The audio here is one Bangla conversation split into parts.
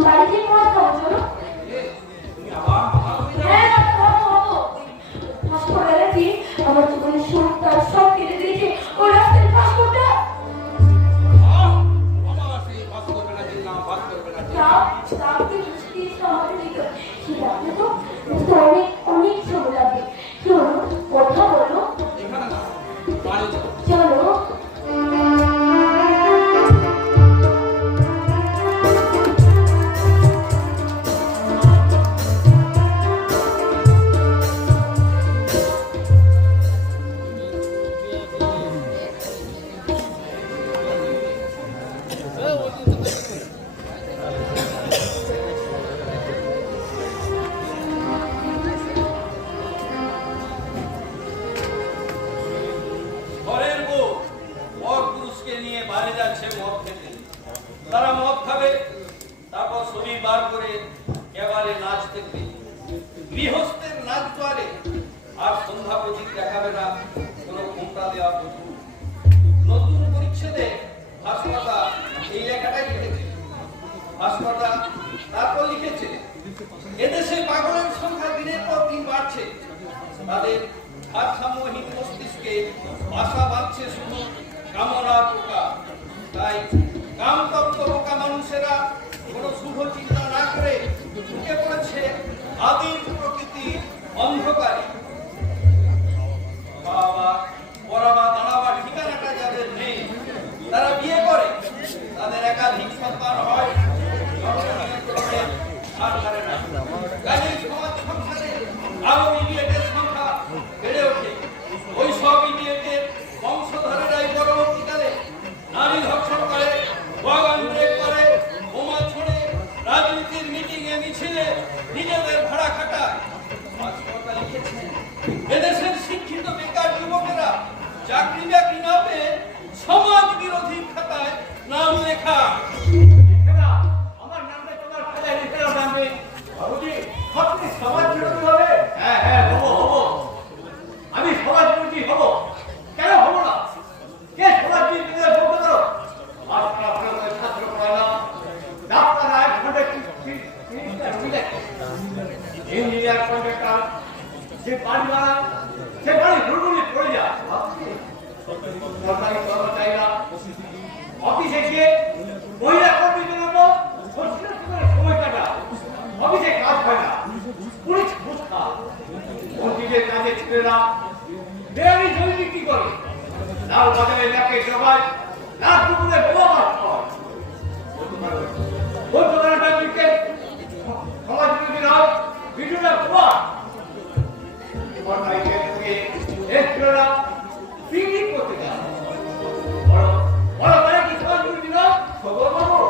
বাড়িতে মদ খাবো চলো। হ্যাঁ হাসপাতালে কি আমার জীবনের সুখটা সব কেটে দিয়েছে ওই রাস্তার পাসপোর্টটা। অনেক অনেক সময় লাগবে। চলো কথা বলো চলো। তারা মদ খাবে, তারপর শরীর বার করে কেবারে নাচ দেখবে। গৃহস্থের নাচ পারে আর সন্ধ্যা প্রতীক দেখাবে না কোন ঘোমটা দেওয়া বধূ। নতুন পরিচ্ছেদে ভাস্করটা এই লেখাটাই লিখেছে। ভাস্করটা তারপর লিখেছে, এদেশে পাগলের সংখ্যা দিনের পর দিন বাড়ছে। তাদের ভারসাম্যহীন মস্তিষ্কে বাসা বাঁধছে শুধু কামনার পোকা। তাই কামতপ্ত বোকা মানুষেরা কোনো শুভ চিন্তা না করে ঢুকে পড়েছে আদিম প্রকৃতির অন্ধকারে। বাবা বরাবা দাঁড়াবা ঠিকানাটা যাদের নেই তারা বিয়ে করে, তাদের একাধিক সন্তান হয়, আর পারে না। কাজেই সমাজ সংসারে আরো ইডিয়েটের সংখ্যা বেড়ে ওঠে। ওই সব ইডিয়েটের বংশধরেরাই পরবর্তীকালে নারী ধর্ষণ করে, বাগান ব্রেক করে, বোমা ছড়ে, রাজনীতির মিটিংয়ে মিছিলে নিজেদের ভাড়া খাটায়। ভাস্করটা লিখেছেন, এদেশের শিক্ষিত বেকার যুবকেরা চাকরি বাকরি না পেয়ে সমাজ বিরোধী খাতায় নাম লেখা। আমার নামটা তোমার খাতায় লিখে নামবে বাবুজি, আপনি সমাজ বিরোধী হবে? হ্যাঁ হ্যাঁ হবো। আমি সমাজ বিরোধী হবো, কেন হবো না? কে সমাজ বিরোধী যোগ্য করো? আপনার ছাত্র পড়ায় না, ডাক্তার এক ঘন্টা ইঞ্জিনিয়ার কন্ট্রাক্টর, সে বাড়ি বানায়, সে বাড়ি হুড়মুড়ি পড়ে যায়। সরকারি কর্মচারীরা অফিসে গিয়ে মহিলা কর্মীদের জন্য সময় কাটা, অফিসে কাজ হয় না, পুলিশ ঘুষ খায়। মন্ত্রীদের কাজে ছেলেরা বেআইনি জমি বিক্রি করে, লাল বাজারে লেখে সবাই লাখ টুকুরে বোমা হয়। বন্ধুরা দিকে সমাজ বিরোধী রাজ ভিডিওটা খোয়া পিকনিক করতে যায়। বড় বড় কি সমাজ বিরোধী রাজ খবর পাবো।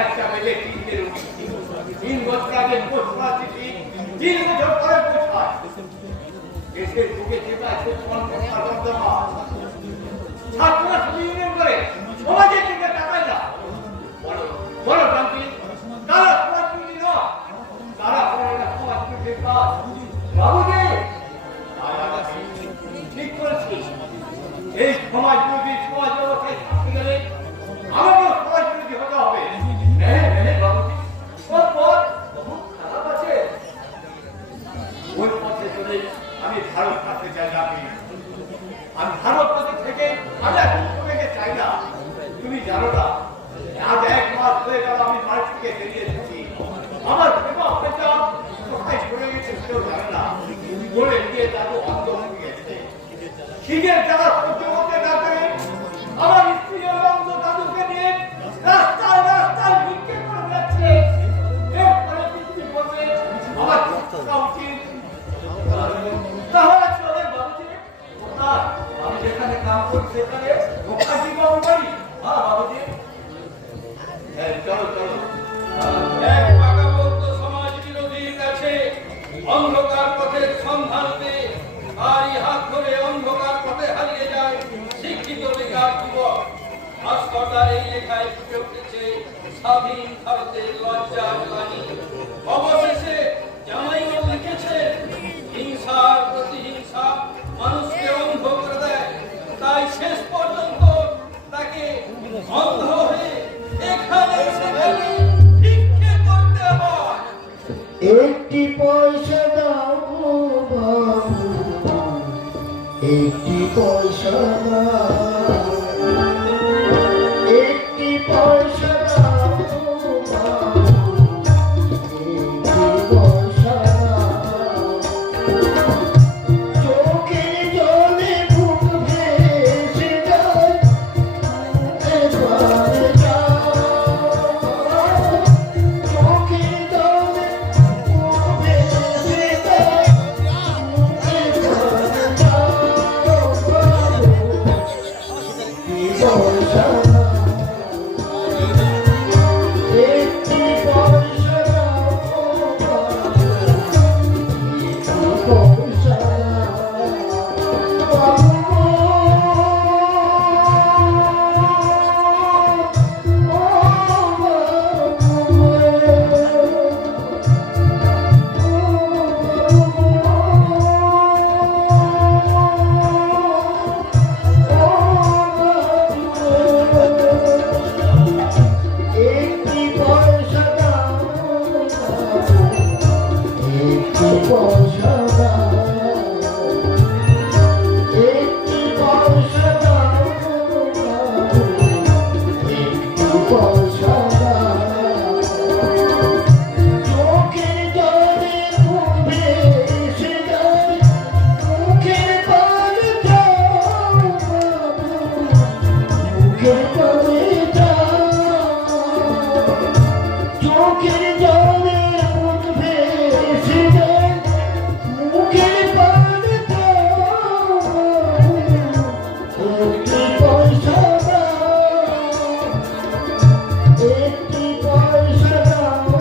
একটা বেজে 3 বছর আগে পোস্ট করা চিঠি 3 বছর পরে পৌঁছায়। দেশের বুকে চেপায় ছাত্ররা শুধু ইউনিয়ন করে সমাজের দিকে তাকায় না। বড় ক্রান্তি তারা সমাজ বিরোধী নয়, তারা সমাজ বিরোধী কাজ। বাবুজি ঠিক করেছি, এই সমাজ বিরোধী সমাজ ব্যবস্থায় থাকতে গেলে আমাকেও সমাজ বিরোধী হতে হবে। বাবুজি পথ বহু খারাপ আছে, ওই পথে চলে আমি ভারত থাকতে চাই না। আমি ভারত পথে থেকে আমি চাই না। তুমি জানো না, আজ 1 মাস হয়ে গেল আমি বাড়ি থেকে বেরিয়ে এসেছি। আমার প্রেমা অপেক্ষা কোথায় চলে গেছে কেউ জানে না। বলে গিয়ে তাকে অন্ধ হয়ে গেছে। শীতের যারা সহ্য করতে না পেরে আমার স্ত্রী অন্ধ দাদুকে নিয়ে রাস্তায় রাস্তায় ভিক্ষে করে যাচ্ছে। এরপরে পৃথিবী বলবে আমার থাকা উচিত। তাহলে চলে বাবুজি, আমি যেখানে কাম করি সেখানে বাড়ি। হ্যাঁ বাবুজি, চলো চলো। এক পাকাপোক্ত সমাজ বিরোধীর কাছে অন্ধকার পথের সন্ধান পেয়ে তারই হাত ধরে অন্ধকার পথে হারিয়ে যায় শিক্ষিত বেকার যুবক। ভাস্করটার এই লেখায় ফুটে উঠেছে স্বাধীন ভারতের লজ্জার বাণী। অবশেষে জামাইও লিখেছে, হিংসার প্রতিহিংসা মানুষকে অন্ধ করে দেয়, তাই শেষ পর্যন্ত তাকে পয়সা দাও, একটি পয়সা দাও, একটি পয়সা দাও। চোখের জলে বুক ভেসে যায়, একবার যাও। চোখের জলে বুক ভেসে যায়, একবার যাও। পয়সা একটি পয়সা দাও, পয়সা একটি পয়সা দাও, একটি পয়সা দাও, একটি পয়সা দাও, একটি পয়সা দাও। চোখের জলে বুক ভেসে যায়, মুখের পানে যাও, মুখের পানে যাও। চোখের জলে বুক ভেসে যায়, মুখের পানে যাও। একটি পয়সা দাও, একটি পয়সা দাও,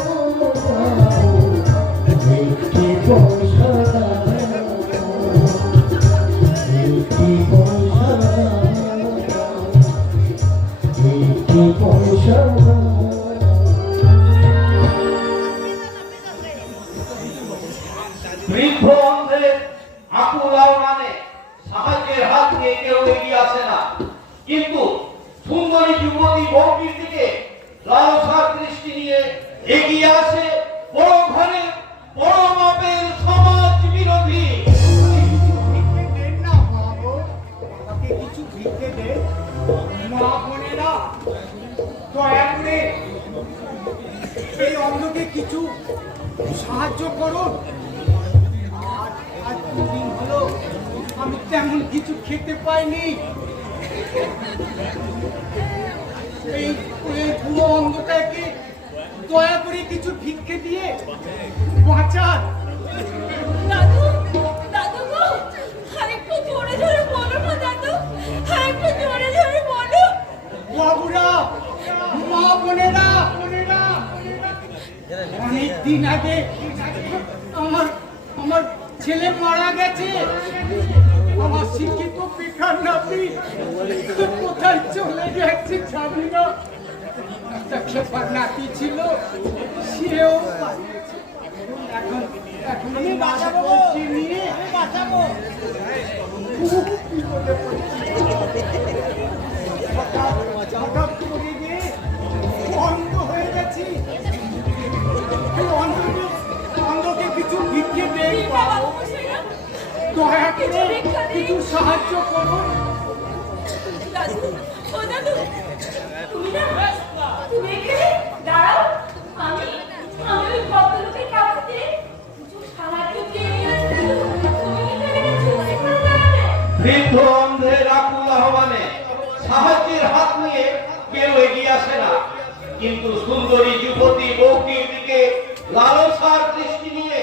একটি পয়সা দাও, একটি পয়সা দাও, একটি পয়সা দাও। বৃদ্ধ অন্ধের আকুল আহ্বানে সাহায্যের হাত নিয়ে কেউ এগিয়ে আসে না, কিন্তু সুন্দরী যুবতী বউটির দিকে লালসার দৃষ্টি নিয়ে এগিয়ে আসে বড় ঘরের বড় মাপের সমাজ বিরোধী। ভিক্ষে দেন না বাবু, আমাকে কিছু ভিক্ষে দেন। মা বোনেরা, দয়া করে এই অন্ধকে কিছু সাহায্য করুন। আজ দুদিন হলো আমি তেমন কিছু খেতে পাইনি। এই পুরো অন্ধটাকে দয়া করে কিছু ভিক্ষে দিয়ে বাঁচান। দাদু, দাদু গো, আরেকটু জোরে জোরে বলো না দাদু, আরেকটু জোরে জোরে বলো। বাবুরা, মা বোনেরা, অনেক দিন আগে আমার ছেলে মারা গেছে। আমার শিক্ষিত বেকার নাতি কোথায় চলে গেছে জানি না। একটা খেপার নাতি ছিল, সেও পালিয়েছে। এখন আমি বাঁচাবো নিয়ে বাঁচাবো। খুব বিপদে পড়েছি। হঠাৎ করে গিয়ে অন্ধ হয়ে গেছি। অন্ধকে কিছু ভিক্ষে দেন বাবু, দয়া করে কিছু সাহায্য করুন। দাদু, ও দাদু, তুমি না, তুমি এখানে দাঁড়াও। আমি ওই ভদ্রলোকের কাছ থেকে কিছু সাহায্য চেয়ে নিয়ে আসছি। তুমি কিন্তু এখানে চুপ করে দাঁড়াবে। বৃদ্ধ অন্ধের আকুল আহ্বানে সাহায্যের হাত নিয়ে কেউ এগিয়ে আসে না, কিন্তু সুন্দরী যুবতী বউটির দিকে লালসার দৃষ্টি নিয়ে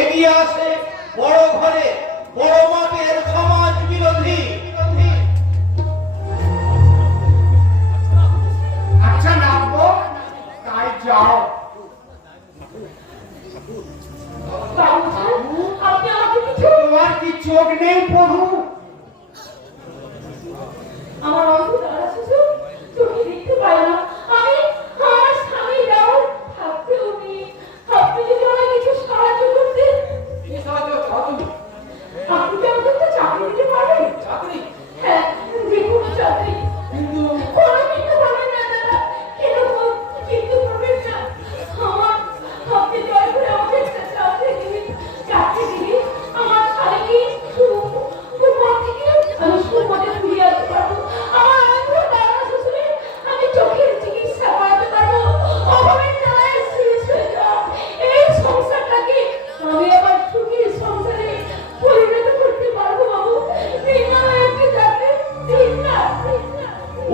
এগিয়ে আসে বড় ঘরে বড় মাপের সমাজ বিরোধী। আচ্ছা নামবো, তাই যাও। বাবু, আপনি আমাকে কিছু, তোমার কি চোখ নেই প্রভু? আমার অন্ধ দাদা শিশু চোখে দেখতে পায় না। আমি আমার স্বামী যাও থাকতে উনি, আপনি যদি আমাকে কিছু সাহায্য করতেন। কি সাহায্য চাও তুমি? আপনি কি আমাকে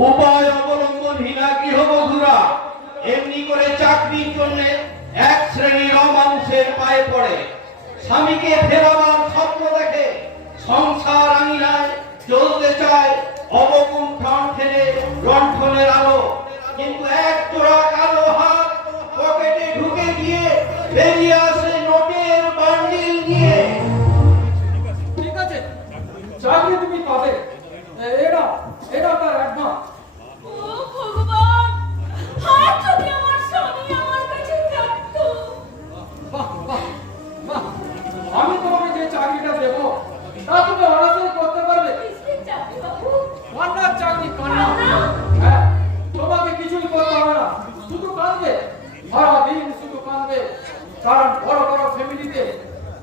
উপায় অবলম্বনহীনা গৃহবধূরা এমনি করে চাকরির জন্য এক শ্রেণীর অমানুষের পায়ে পড়ে, স্বামীকে ফেরাবার স্বপ্ন দেখে, সংসার আঙিনায় চলতে চায় অবকুণ্ঠন ঠেলে লণ্ঠনের আলো, কিন্তু এক জোড়া কালো হাত পকেটে ঢুকে দিয়ে বেরিয়ে আসে নোটের বান্ডিল নিয়ে। ঠিক আছে, চাকরি তুমি পাবে। এটা এটা তার অ্যাডভান্স। ও ভগবান, আর যদি আমার স্বামী আমার কাছে থাকতো। বাহ বাহ বাহ, আমি তোমাকে যে চাকরিটা দেবো তা তুমি অনায়াসে করতে পারবে। কিসের চাকরি বাবু? কান্নার চাকরি, কান্না। কান্না? হ্যাঁ, তোমাকে কিছুই করতে হবে না, শুধু কাঁদবে, সারাদিন শুধু কাঁদবে। কারণ বড় বড় ফ্যামিলিতে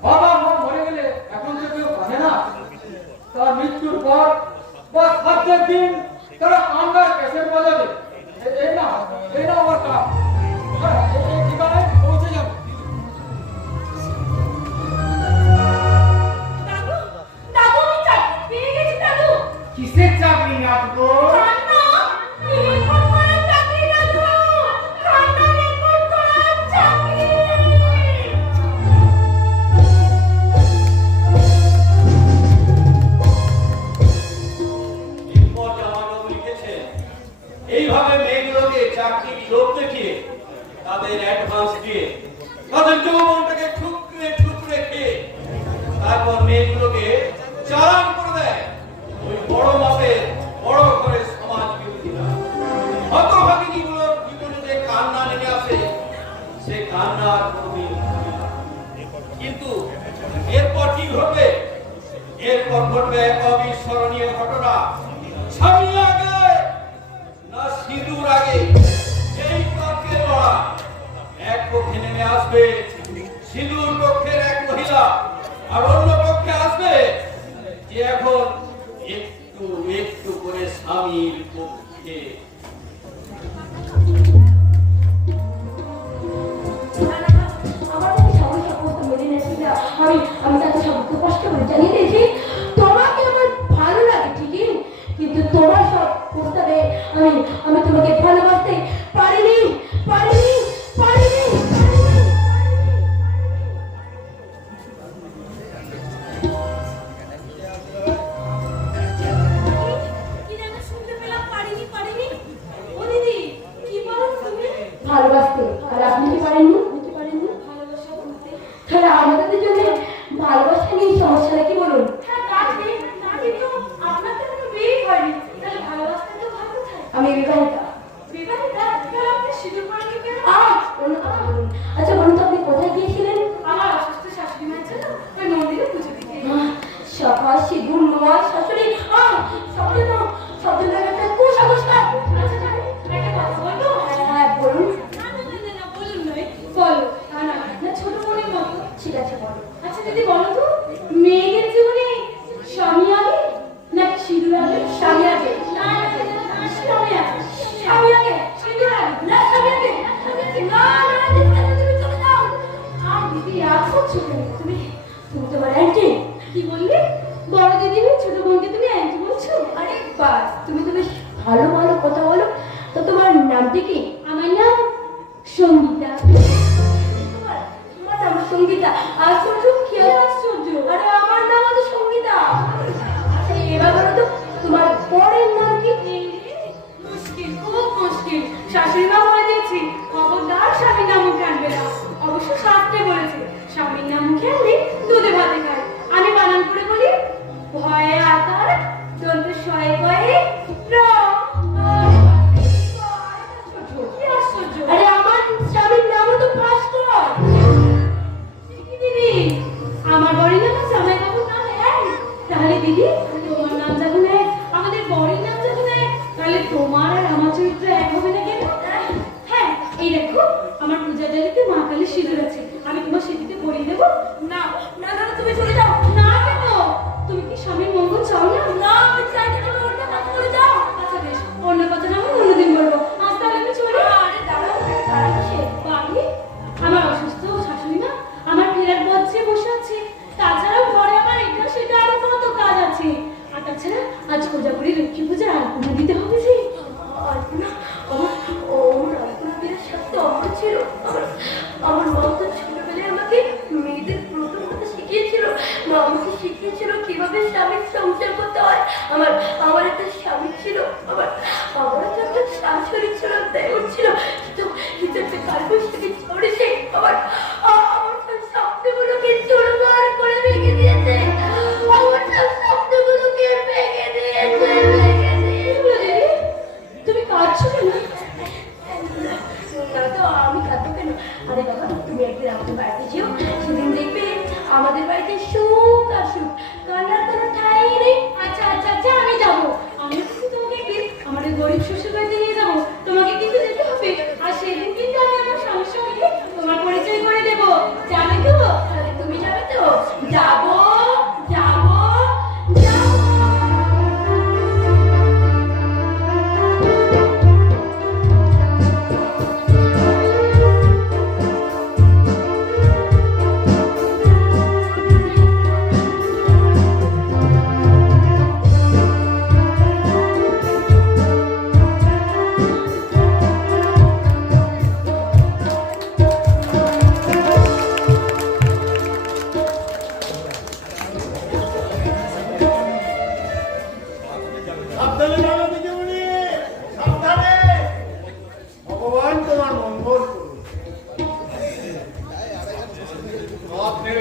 বাবা মা মরে গেলে এখন তো কেউ কাঁদে না। তার মৃত্যুর পর বা সাতের দিন তারা কান্নার ক্যাসেট বাজাবে। এই না আমার কাজ। হ্যাঁ, এই ঠিকানায় পৌঁছে যাবে। দাদু, দাদু আমি চাকরি পেয়ে গেছি দাদু। কিসের চাকরি নাচবো? কান্না, রেকর্ড করার চাকরি দাদু। কান্না রেকর্ড করার চাকরি। এরপর জামানবাবু লিখেছেন, এইভাবে মেয়েগুলোকে চাকরির লোভ দেখিয়ে তাদের অ্যাডভান্স দিয়ে তাদের যৌবনটাকে ঠুকরে ঠুকরে খেয়ে তারপর মেয়েগুলোকে চালান করে দেয় ওই বড় মাপের বড় করে সমাজ বিরোধীরা। হতভাগিনীগুলোর জীবনে যে কান্না নেমে আসে সে কান্নার কোনদিন থামে না। কিন্তু এরপর কি ঘটবে? এরপর ঘটবে এক অবিস্মরণীয় ঘটনা। স্বামী আগে না সিঁদুর আগে, এই তর্কের লড়া। এক পক্ষে নেমে আসবে সিঁদুর পক্ষের এক মহিলা, আর অন্য পক্ষে আসবে যে এখন একটু একটু করে স্বামীর পক্ষে। আমার কাছে সমস্যা করতে মেনে নিয়েছি না। আমি তাকে সবকে কষ্ট করে জানিয়ে দিয়েছি তোমাকে আমার ভালো লাগে ঠিকই, কিন্তু তোমার সব প্রস্তাবে আমি তোমাকে ভালোবাসতে পারিনি পারিনি পারিনি। কি যেন শুনতে পেলাম, পারিনি পারিনি। ও দিদি, কি বলো তুমি? ভালোবাসতে, আর আপনি কি পারেননি? ভালোবাসা বলতে তাহলে আমাদের জন্য ভালোবাসা নিয়ে সমস্যাটা কি বলুন? হ্যাঁ তা ঠিক, তো আপনার তো কোনো বিয়ে হয়নি, তাহলে ভালোবাসতে তো ভালো কোথায়? আমি বিবাহিতা। বিবাহিতা? তাহলে আপনি সিঁদুর পরেননি কেন? অন্য কথা বলুন। আচ্ছা বলুন তো আপনি কোথায় গিয়েছিলেন? আমার অসুস্থ শাশুড়ি মায়ের জন্য ওই মন্দিরে পুজো দিতে। সভা সিঁদুর নয় শাশুড়ি, শব্দ না, শব্দ লাগাতে কুসংস্কার। আচ্ছা জানি একটা কথা বলবো? হ্যাঁ বলুন। না বলুন নয়, বলো। না ছোট বোনের মতো। ঠিক আছে বলো। আচ্ছা দিদি বলো তো, মেয়েদের জীবনে স্বামী আগে না সিঁদুর আগে? স্বামী আগে। না স্বামী আগে। স্বামী আগে সিঁদুর আগে না স্বামী আগে? না তুমি চলে যাও। আর দিদি রাগ করছো কেন? তুমি তোমার অ্যান্টি কি বললে? বড় দিদি ছোট বোনকে তুমি অ্যান্টি বলছো? আরে বাস, তুমি বেশ ভালো ভালো কথা বলো। তো তোমার নামটি কি? আমার নাম সঙ্গীতা। তোমার নাম সঙ্গীতা? আশ্চর্য, কি আশ্চর্য? আরে আমার নাম তো সঙ্গীতা। আচ্ছা এবার বলো তো তোমার পরের নাম কি? মুশকিল, খুব মুশকিল। শাশুড়ি মা বলে দিয়েছি খবরদার স্বামীর নাম মুখে আনবে না। অবশ্য শাস্ত্রে বলেছে স্বামীর নাম মুখে আনলে দুধে ভাতে খায়। আমি বানান করে বলি, ভয়ে আকার দন্ত শয়ে গয়ে আরে আমার স্বামীর নামও তো ভাস্কর। দিদি আমার বড়ির নাম জামাই বাবুর নাম এক, তাহলে দিদি তোমার নাম যখন এক আমাদের বড়ির নাম যখন এক, তাহলে তোমার আর আমার চরিত্র এক হবে না কেন? হ্যাঁ এই দেখো আমার পূজা জালিতে মা কালী সিঁদুর আছে, আমি তোমার সিঁথিতে পরিয়ে দেবো। না না না তুমি চলে যাও। না কেন? তুমি কি স্বামীর মঙ্গল চাও না? না আমি চাই না, তুমি অন্য কথা বলে যাও। আচ্ছা বেশ, অন্য কথা না আমি অন্যদিন বলবো। আজ তাহলে আমি চলি। আরে দাঁড়াও, তারা কিসে? বাড়ি আমার অসুস্থ শাশুড়ি মা আমার ফেরার পথে বসে আছে। তাছাড়াও ঘরে আমার এটা সেটা আরো কত কাজ আছে। আর তাছাড়া আজ কোজাগুড়ি লক্ষ্মী পূজা আলপনা দিতে হবে যে। শ্বশুর বাড়িতে নিয়ে যাবো, তোমাকে কিন্তু যেতে হবে। আর সেদিন কিন্তু আমি আমার স্বামীর সঙ্গে তোমার পরিচয় করে দেবো। যাবে তো? তাহলে তুমি যাবে তো? যাবো, যাবো, যাবো। সাবধানে যাবে দিদিমণি, সাবধানে। ভগবান তোমার মঙ্গল করুন। আপনি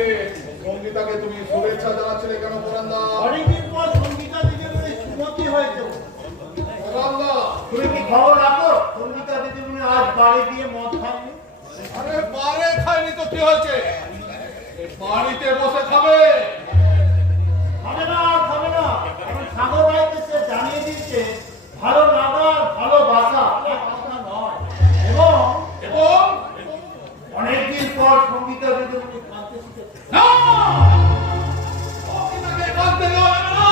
সঙ্গীতাকে তুমি শুভেচ্ছা জানাচ্ছিলে কেন পরান্দা? অনেকদিন পর সঙ্গীতা দিদিমণি সুমতি হয়েছে। পরান্দা, তুমি কি খবর রাখো? সঙ্গীতা দিদিমণি আজ বাড়ি দিয়ে মদ খায়নি। আরে বারে খায়নি তো কি হয়েছে? বাড়িতে বসে খাবে। খাবে না, খাবে না। এখন সাগর ভাইকে সে জানিয়ে দিচ্ছে ভালো লাগা আর ভালোবাসা এক কথা নয়। এবং এবং অনেকদিন পর সঙ্গীতা দিদিমণি কাঁদতে শিখেছে। না, সঙ্গীতাকে কাঁদতে দেওয়া যাবে না।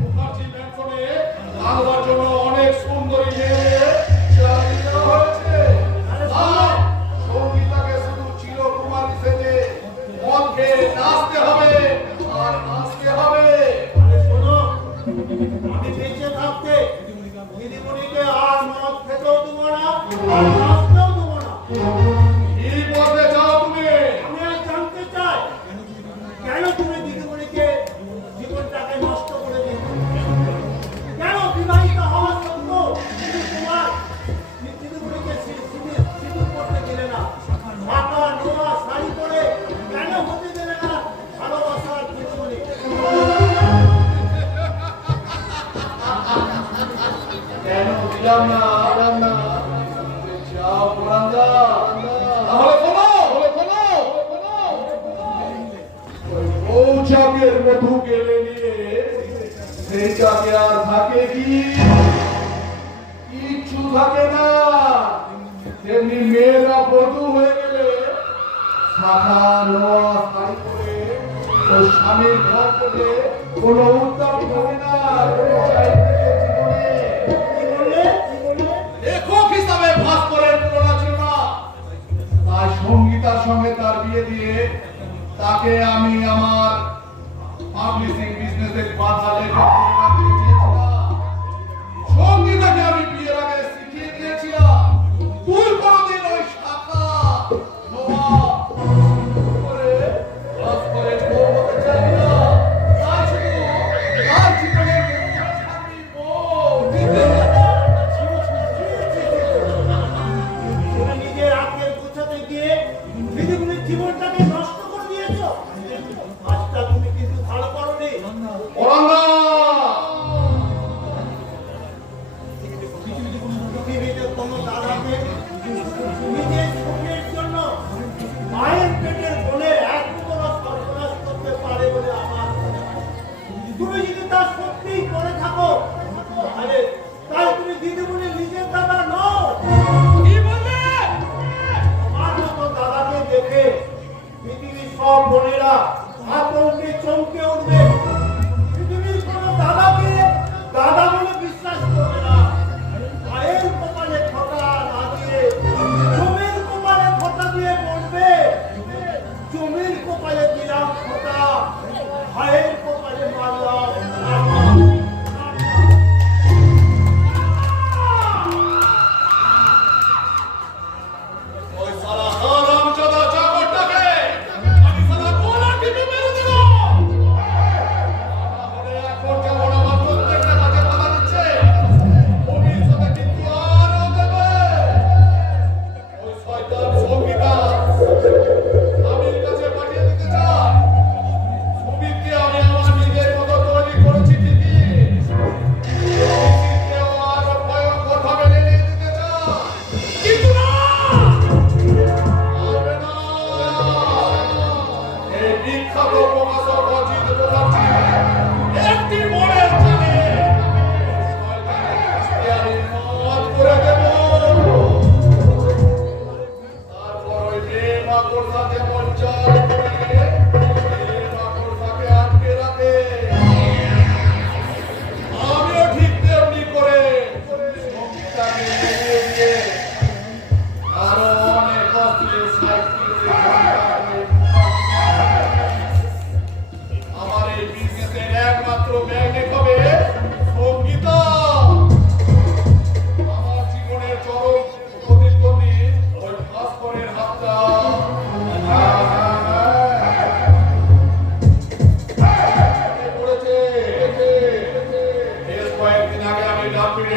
মুখার্জি ম্যানশনে কাঁদবার জন্য অনেক সুন্দরী মেয়ে চালিয়ে দেওয়া হয়েছে। আর সঙ্গীতাকে শুধু চিরকুমারী সেজে মদ খেয়ে নাচতে হবে আর নাচতে হবে। আরে শোনো, আমি বেঁচে থাকতে দিদিমণিকে আর মদ খেতেও দেবো না, আর নাচতেও দেবো না। কি পথে যাও তুমি? আমি আর জানতে চাই কেন তুমি দিদিমণিকে জীবনটাকে নষ্ট করে দিলে? কেন বিবাহিত হওয়া সত্ত্বেও তুমি তোমার দিদিমণিকে সিঁদুর করতে দিলে না? ঢাকা নোয়া শাড়ি পরে কেন হতে দিলে না ভালোবাসার দিদিমণি? কেন দিলাম না? যাও পরান্দা, তাহলে শোনো, ওই মৌচাকের মধু গেলে নিয়ে সেই চাকে আর থাকে কি? কিচ্ছু থাকে না। তেমনি মেয়েরা বধূ হয়ে গেলে শাখা নোয়া শাড়ি পরে ও স্বামীর ঘর থেকে কোনো উত্তাপ থাকে না। কোনো চাইতে জীবনে কি বললে? কি বললে? লেখক হিসাবে ভাস্করের তুলনা ছিল না। তাই সঙ্গীতার সঙ্গে তার বিয়ে দিয়ে তাকে আমি আমার পাবলিশিং বিজনেসের বাধা লেখক পরিণত দিয়েছিলাম। সঙ্গীতাকে আমি বিয়ের আগে শিখিয়ে দিয়েছিলাম তুই কোনোদিন ওই শাখা নোয়া করে ভাস্করের বউ হতে চাইবি না। তাই শুধু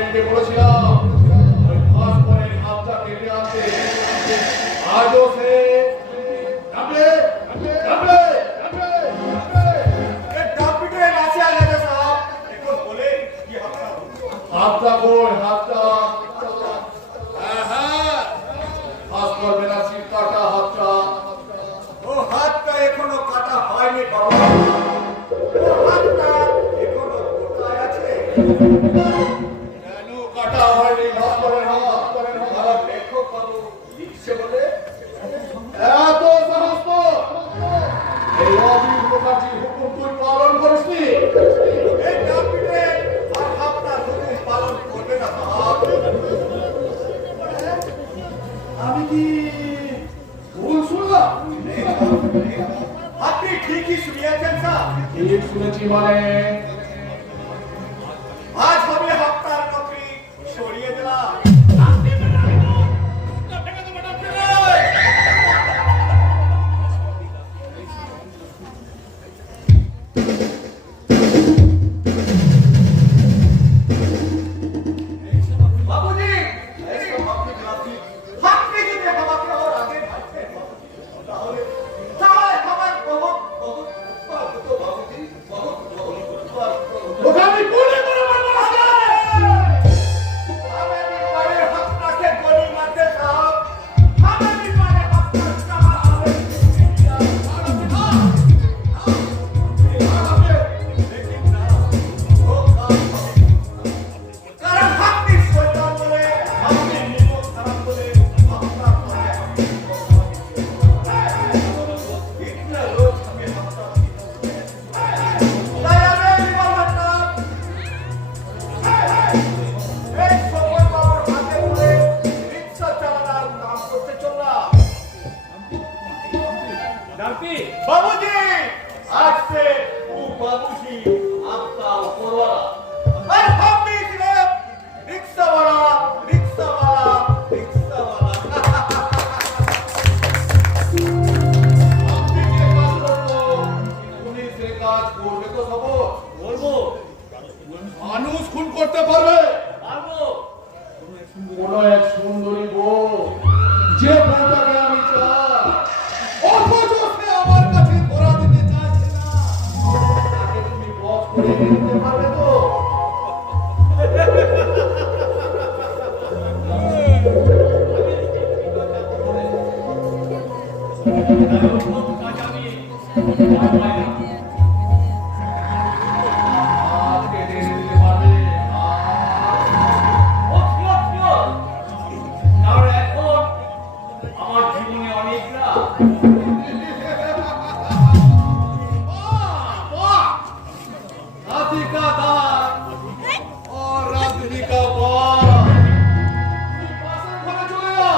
সেদিনকে বলেছিলাম ওই ভাস্করের হাতটা কেটে আনতে, আজও সে যাবে, যাবে, যাবে, যাবে, যাবে। হাতটা কই, হাতটা? হ্যাঁ, হ্যাঁ, ভাস্কর ব্যানার্জির কাটা হাতটা। ও হাতটা এখনো কাটা হয়নি বাবা, ও হাতটা এখনো কোথায় আছে? কেন কাটা হয়নি ভাস্করের হাত? তারা লেখক বাবু লিখছে বলে এত সাহস তো? এই অবীর মুখার্জির হুকুম তুই পালন করিসনি? এই নাপিতে আর আপনার হুকুম পালন করবে না সাহাব। আমি কি ভুল শুনলাম? আপনি ঠিকই শুনিয়েছেন স্যার। ঠিক শুনেছি মানে? আজ হবে আপনার নকরি সরিয়ে দিলাম। বাবুজি, আপনি যদি আমাকে ওর আগে ভাবতেন, তাহলে আমার বহুত বহুত উৎপাদিত বাবুজি, বহুত বহুত উৎপাদিত। তোকে আমি গুলি করে মারবো না! আমি পারে আপনাকে গলি মারতে সাহেব, আমি পারে আপনার সাহায্য কারণ আপনি শয়তান বলে, আপনি নিমক খারাপ বলে, আপনার পরে ইতনা লোক আমি আপনার তাই আমি বললাম এই সময় বাবার হাতে ধরে রিক্সা চালানোর কাম করতে চললাম। बाबूजी, आज से तू बाबूजी आपका ऊपरवाला और हम भी सिर्फ रिक्शा वाला, रिक्शा वाला, रिक्शा वाला। আপনি যে কাজ করবো, উনি সে কাজ করবে তো সব? বলবো মানুষ খুন করতে পারবে? পারবো। কোন এক সুন্দরী বউ, যে বউটাকে আমি চাই, অথচ সে আমার কাছে ধরা দিতে চাইছে না, তাকে তুমি বধ করে দিতে পারবে তো? আজকে দিয়ে দিতে পারবে? কারণ এখন আমার জীবনে অনেকটা राधि का दान और राजनी का बाण। তুই পাশের ঘরে চলে যা।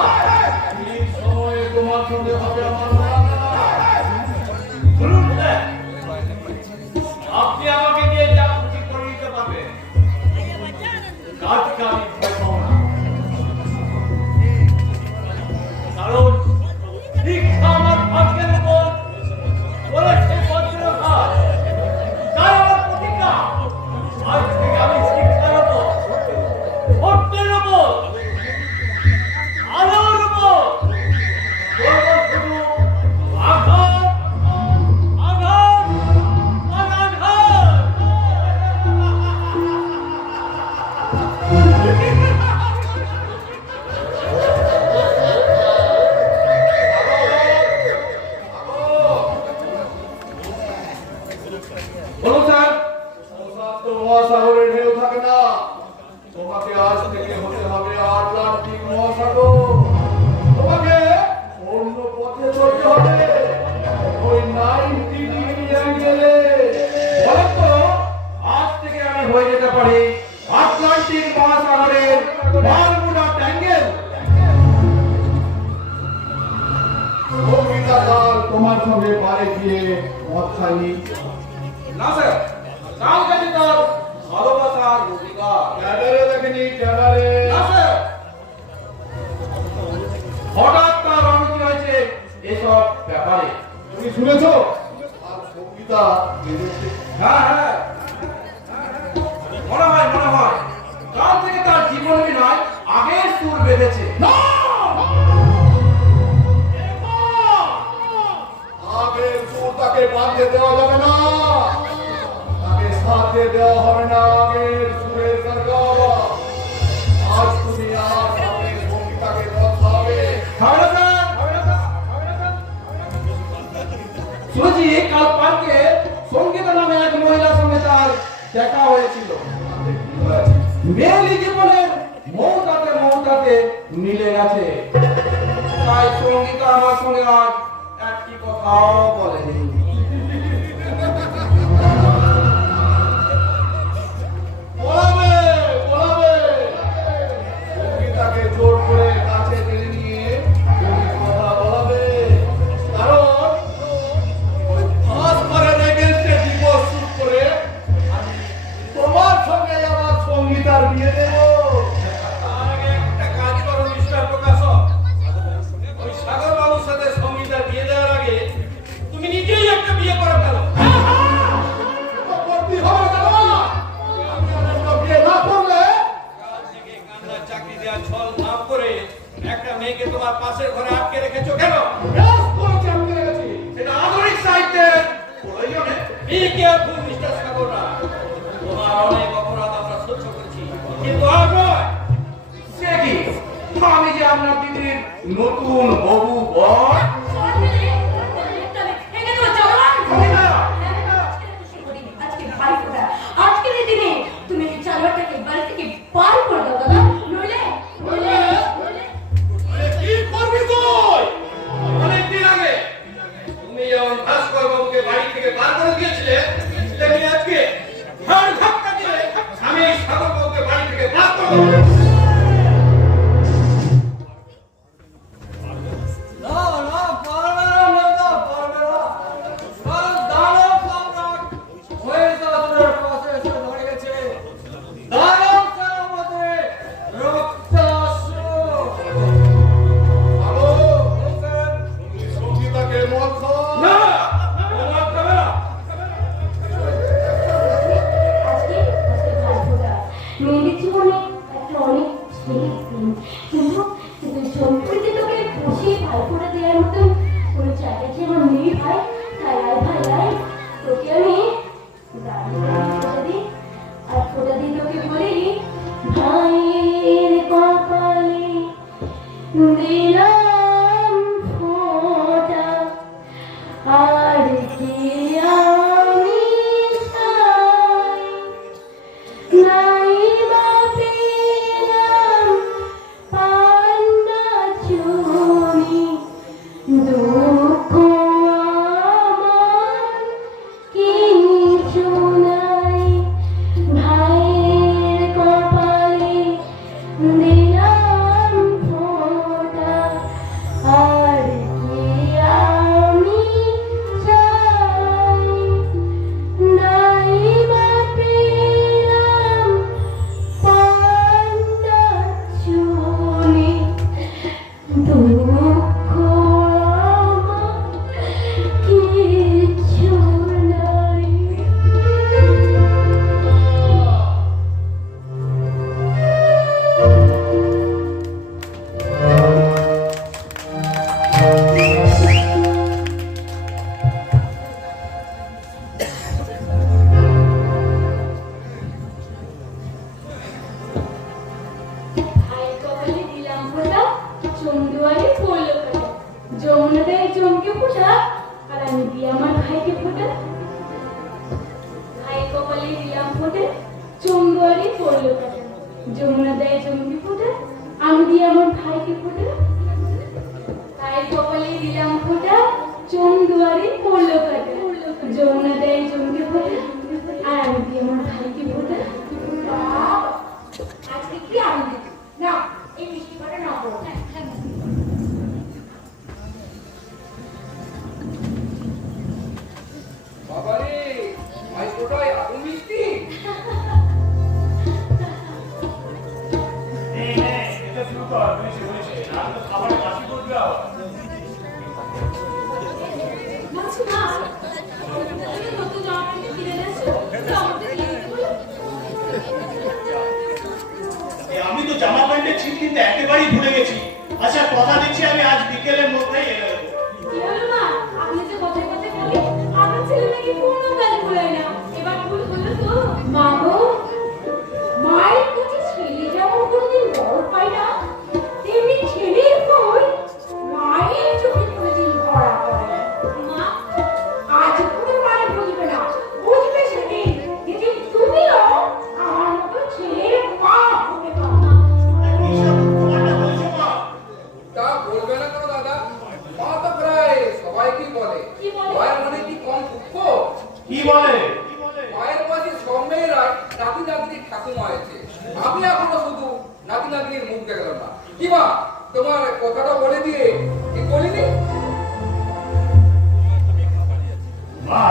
এই সময়ে তোমার সঙ্গে হবে আমার মোলাকাত। শুনুন স্যার, আপনি আমাকে দিয়ে যা খুশি করে নিতে পারবেন, কাজকে আমি ভয় পাবো না। কারণ শিক্ষা আমার ভাগ্যের উপর বলেছে বজ্রঘাত, তাই আমার প্রতিজ্ঞা, আজ থেকে আমি শিক্ষার উপর, সত্যের উপর, আলোর উপর করবো শুধু আঘাত, আঘাত, অনাঘাত। বলো স্যার। প্রশান্ত মহাসাগরের ঢেউ থাকে না, তোমাকে আজ থেকে হতে হবে আটলান্টিক মহাসাগর। তোমাকে অন্য পথে চলতে হবে, ওই 90 ডিগ্রি অ্যাঙ্গেলে। বলেন তো, আজ থেকে আমি হয়ে যেতে পারি আটলান্টিক মহাসাগরের বারমুডা ট্যাঙ্গেল। সঙ্গীতাকার তোমার সঙ্গে পারে গিয়ে মদ খাইনি? না স্যার, কাল কাছে তার ভালোবাসার অধিকার। ক্যাডারে দেখেনি, ক্যাডারে। না স্যার, হঠাৎ তার অনুমতি হয়েছে এসব ব্যাপারে। তুমি শুনেছো? আর সঙ্গীতা হ্যাঁ হ্যাঁ, মনে হয় কাল থেকে তার বেঁধেছে। না! আগের সুর তাকে বাঁধতে দেওয়া যাবে না, তাকে সাথে দেওয়া হবে না আগের সুরের গাওয়া। আজ তুমি আমার সামনে সঙ্গীতাকে কথা হবে। শুনেছি কাল পার্কে সঙ্গীতা নামে এক মহিলার সঙ্গে তার দেখা হয়েছিল। মেয়েলি জীবনের মৌটাতে মিলে গেছে। তাই সঙ্গীতা আমার সঙ্গে আজ একটি কথাও বলেনি। বলাবে, বলাবে। সঙ্গীতাকে জোর করে কাছে টেনে নিয়ে তুমি কথা বলাবে। কারণ ওই ফাঁস মারের এগেন্স্টে ডিভোর্স শুট করে আমি তোমার সঙ্গে আমার সঙ্গীতার বিয়ে দেব। তার আগে একটা কাজ করো মিস্টার প্রকাশক, ওই সাগর বাবুর সাথে সঙ্গীতার বিয়ে দেওয়ার আগে তুমি নিজেই একটা বিয়ে করে ফেলো। তো করতেই হবে দাদা। আমি আর একটা বিয়ে না করলে কাল থেকে কান্নার চাকরি দেওয়ার ছল না করে একটা মেয়েকে তোমার পাশের ঘরে আটকে রেখেছো কেন? বেশ করেছি, আমি রেখেছি। এটা আধুনিক সাহিত্যের প্রয়োজনে। বি কেয়ারফুল মিস্টার সাগররা, তোমার অনেক অপরাধ আমরা সহ্য করেছি, কিন্তু আর নয়। সে কি, আমি যে আপনার দিদির নতুন হবু বর। আজকের দিনে তুমি চালাটাকে বাড়ি থেকে বার করে দাও দাদা, নইলে আরে কি করবি তুই? অনেকদিন আগে তুমি যেমন ভাস্কর বাবুকে বাড়ি থেকে বার করে দিয়েছিলে, তেমনি আজকে ঘাড় ধাক্কা দিয়ে আমি সাগর বাবুকে বাড়ি থেকে বার করে দেবো। না না, পারবে না নেতা, পারবে না। কারণ দানব সম্রাট মহিষাসুরের পাশে এসে দাঁড়িয়েছে। দানব সেনাপতি রক্তাসুর। ভালো, তুমি সঙ্গীতাকে মদ খাও। না, তোমার খাবে না। আজকে ভাইফোঁটা মেয়েদের জীবনে একটা অনেক স্নেহের দিন, কিন্তু সম্প্রতি তোকে বসিয়ে ভাইফোঁটা দেওয়ার মতন কোনো জায়গা কি আমার মেয়ে ভাই? তাই আয় ভাই আয়, তোকে আমি দাঁড়িয়ে ফোঁটা দিই, আর ফোঁটা দিয়ে তোকে বলি, ভাইয়ের কপালে দিলাম ফোঁটা, আর কি আমি চাই, নাই বা পেলাম পান্না চুরি, দুঃখ আমার কিছু নাই, ভাইয়ের কপালে দিলাম ফোঁটা, আর কি আমি চাই, নাই বা পেলাম পান্না চুরি, দুঃখ আমার কিছু নাই। ভাইয়ের কপালে দিলাম ফোঁটা, চন্দ্রুয়ারে পড়লো কাটা, যমুনা দেয় চমকে ফোঁটা, আর আমি দিই আমার ভাইকে ফোঁটা। ভাইয়ের কপালে দিলাম ফোঁটা, চন্দ্রুয়ারে পড়লো কাটা, যমুনা দেয় চমকে ফোঁটা, আমি দিই আমার ভাইকে ফোঁটা। ভাইয়ের কপালে দিলাম ফোঁটা, চন্দ্রুয়ারে পড়লো কাটা, যমুনা দেয় চমকে ফোঁটা, আর আমি দিই আমার ভাইকে ফোঁটা। আজকে কি আনন্দ না, এই মিষ্টি করে না বল। বাবারে, ভাইফোঁটায় এত মিষ্টি। এটা শুরু কর, হয়েছে হয়েছে, আর তো খাবার কাশি করবে আবার। বলছি মা, তুমি নতুন জামা প্যান্ট কিনে এনেছো, তো আমাকে দিয়ে দিতে বলো। আমি তো জামা প্যান্টের ছিট কিনতে একেবারেই ভুলে গেছি। আচ্ছা কথা দিচ্ছি আমি আজ বিকেলের মধ্যেই এনে দেবো। কি হলো মা, আপনি যে কথায় কথায় বলি আমার ছেলে নাকি কোনো কাজ ভুলায় না, এবার ভুল হলো তো? মা গো, মায়ের কাছে ছেলে যেমন কোনোদিন বড় পায় না, তেমনি ছেলের ভুল মায়ের চোখে কোনোদিন ধরা পড়ে না। মা আজ কোনো মানে বুঝবে না, বুঝবে সেদিন যেদিন তুমিও আমার মতো ছেলের মা হতে পারো। এইসব তোমারটা বলছো মা? তা বলবে না কেন দাদা? মা তো প্রায় সবাইকেই বলে। কি বলে? মায়ের মনে কি কম দুঃখ? কি বলে? মায়ের পাশে সব মেয়েরাই নাতি নাতনির ঠাকুমা হয়েছে, আমি এখনো শুধু নাতি নাতনির মুখ দেখলাম না। কি মা, তোমার কথাটা বলে দিয়ে ঠিক বলিনি? মা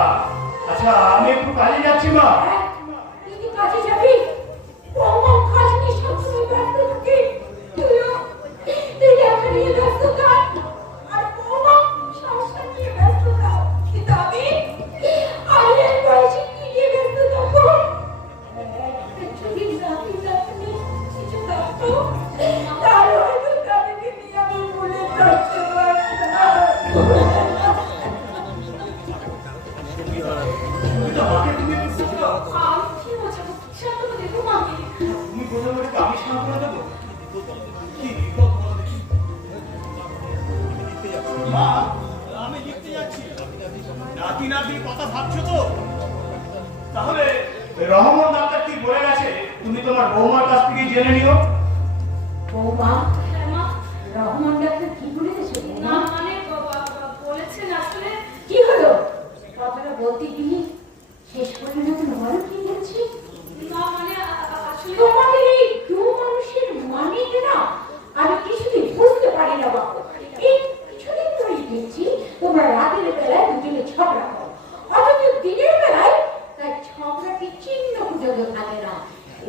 আচ্ছা আমি একটু কাজে যাচ্ছি মা। তুই কাজে যাবি? বৌমা কাজ নিয়ে সবসময় ব্যস্ত থাকে, তুই লেখা নিয়ে ব্যস্ত থাক, আর বৌমা সংসার নিয়ে ব্যস্ত থাক। কিন্তু আমি এই বয়সে কি নিয়ে ব্যস্ত থাকবো? যদি নাতি নাতনি কিছু থাকতো, তাহলে হয়তো তাদেরকে নিয়ে আমি বলে থাকতে পারতাম। তুমি তো আমাকে তুমি বুঝছো? আমি কি বোঝাবো? শান্ত দেখো মাকে। তুমি বোঝা বলে আমি শান্ত করে দেবো? কি বিপদ বলো দেখি। মা আমি লিখতে যাচ্ছি। নাতি নাতির কথা ভাবছো তো? তাহলে রহমান ডাক্তার কি বলে গেছে তুমি তোমার বৌমার কাছ থেকে জেনে নিও। বৌমা, হ্যাঁ মা, রহমান ডাক্তার কি বলে গেছে? না মানে বলেছেন আসলে কি হলো? কথাটা বলতে গিয়ে শেষ পর্যন্ত তোমারও কি বলছি? না মানে আসলে তোমাদের এই দু মানুষের মানেটা না আমি কিছুদিন বুঝতে পারি না বাবু। এই কিছুদিন ধরেই দেখছি তোমরা রাতের বেলায় দুজনে ঝগড়া করো, অথচ দিনের বেলায় তাই ঝগড়াকে চিহ্ন পর্যন্ত থাকে না।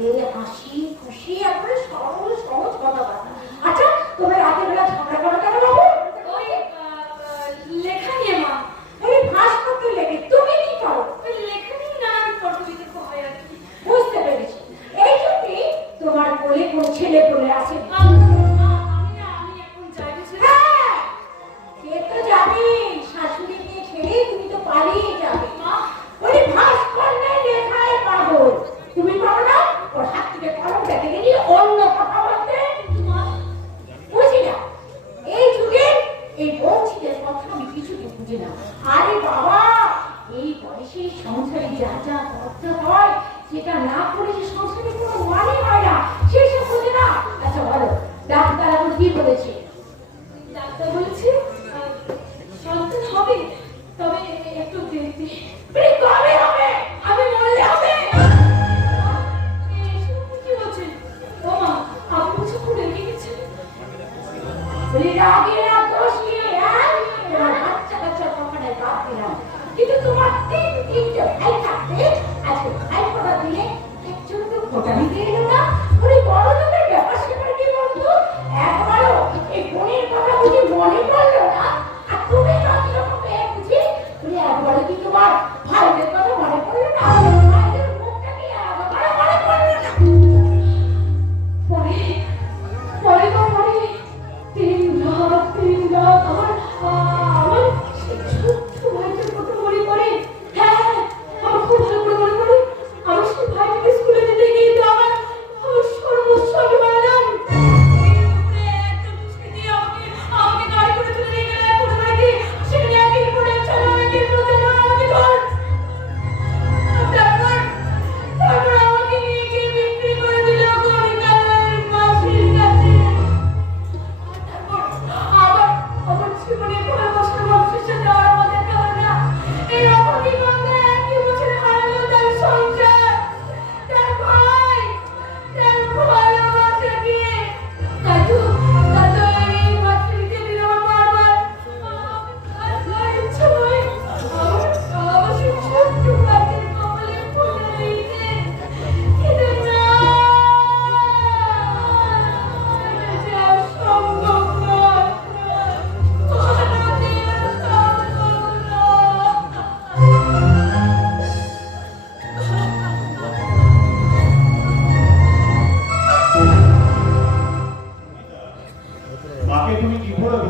এই হাসি খুশি একবারে সরল সহজ কথাবার্তা। আচ্ছা তোমরা রাতের বেলা ঝগড়া করো কেন বাবু? ওই লেখা নিয়ে মা। ওই ভাস্কর্য লেখে তুমি কি করো? লেখা নিয়ে নানান তর্ক বিতর্ক হয় আর কি। বুঝতে পেরেছি, এই জন্যই তোমার কোলে কোন ছেলে বলে আছে। আমি এখন যাই বুঝলে? হ্যাঁ সে তো জানি, শাশুড়িকে ছেড়ে তুমি তো পালিয়ে যাবে। মা ওই ভাস্কর্যের লেখায় পাগল, তুমি পারো না ওর হাত থেকে কলম কেটে নিয়ে অন্য কথা বলতে? বুঝি না, এই যুগে এই বংশীদের কথা আমি কিছুতে বুঝি না। আরে বাবা, এই বয়সে সংসারে যা যা করতে হয় সেটা না করে যে সংসারে কোনো মানে হয় না, সেসব বোঝে না। আচ্ছা বলো, ডাক্তার এখন কি বলেছে? ডাক্তার বলেছে সন্তান হবে, তবে একটু দেখতে। কবে হবে? আমি বললে হবে? কি বলছেন? ও মা, আপনি বলছেন খুব রেগে গেছেন। রাগে না দোষ নিয়ে তোমার বাচ্চা কাচ্চার কখনোই বাদ দিলাম, কিন্তু তোমার তিনটে ভাই থাকতে আজকে ভাই ফোটা দিলে একজন তো ফোটা দিতে এলো না। ওই বড় লোকের ব্যাপার সেবার কি বলতো? একবারও এই বোনের কথা বুঝি মনে পড়লো না? আর তুমি যতরকম মেয়ে বুঝি তুমি একবারও কি তোমার ভাইদের কথা মনে পড়লো না? ভাইদের মুখটা কি একবারও মনে পড়লো না? পরে পরে তো পরে তিন রাত আমার সেই ছোট্ট ভাইটার কথা মনে পড়ে। হ্যাঁ আমার খুব ভালো করে মনে পড়ে। আমার সেই ভাইটাকে স্কুলে যেতে গিয়ে তো আমার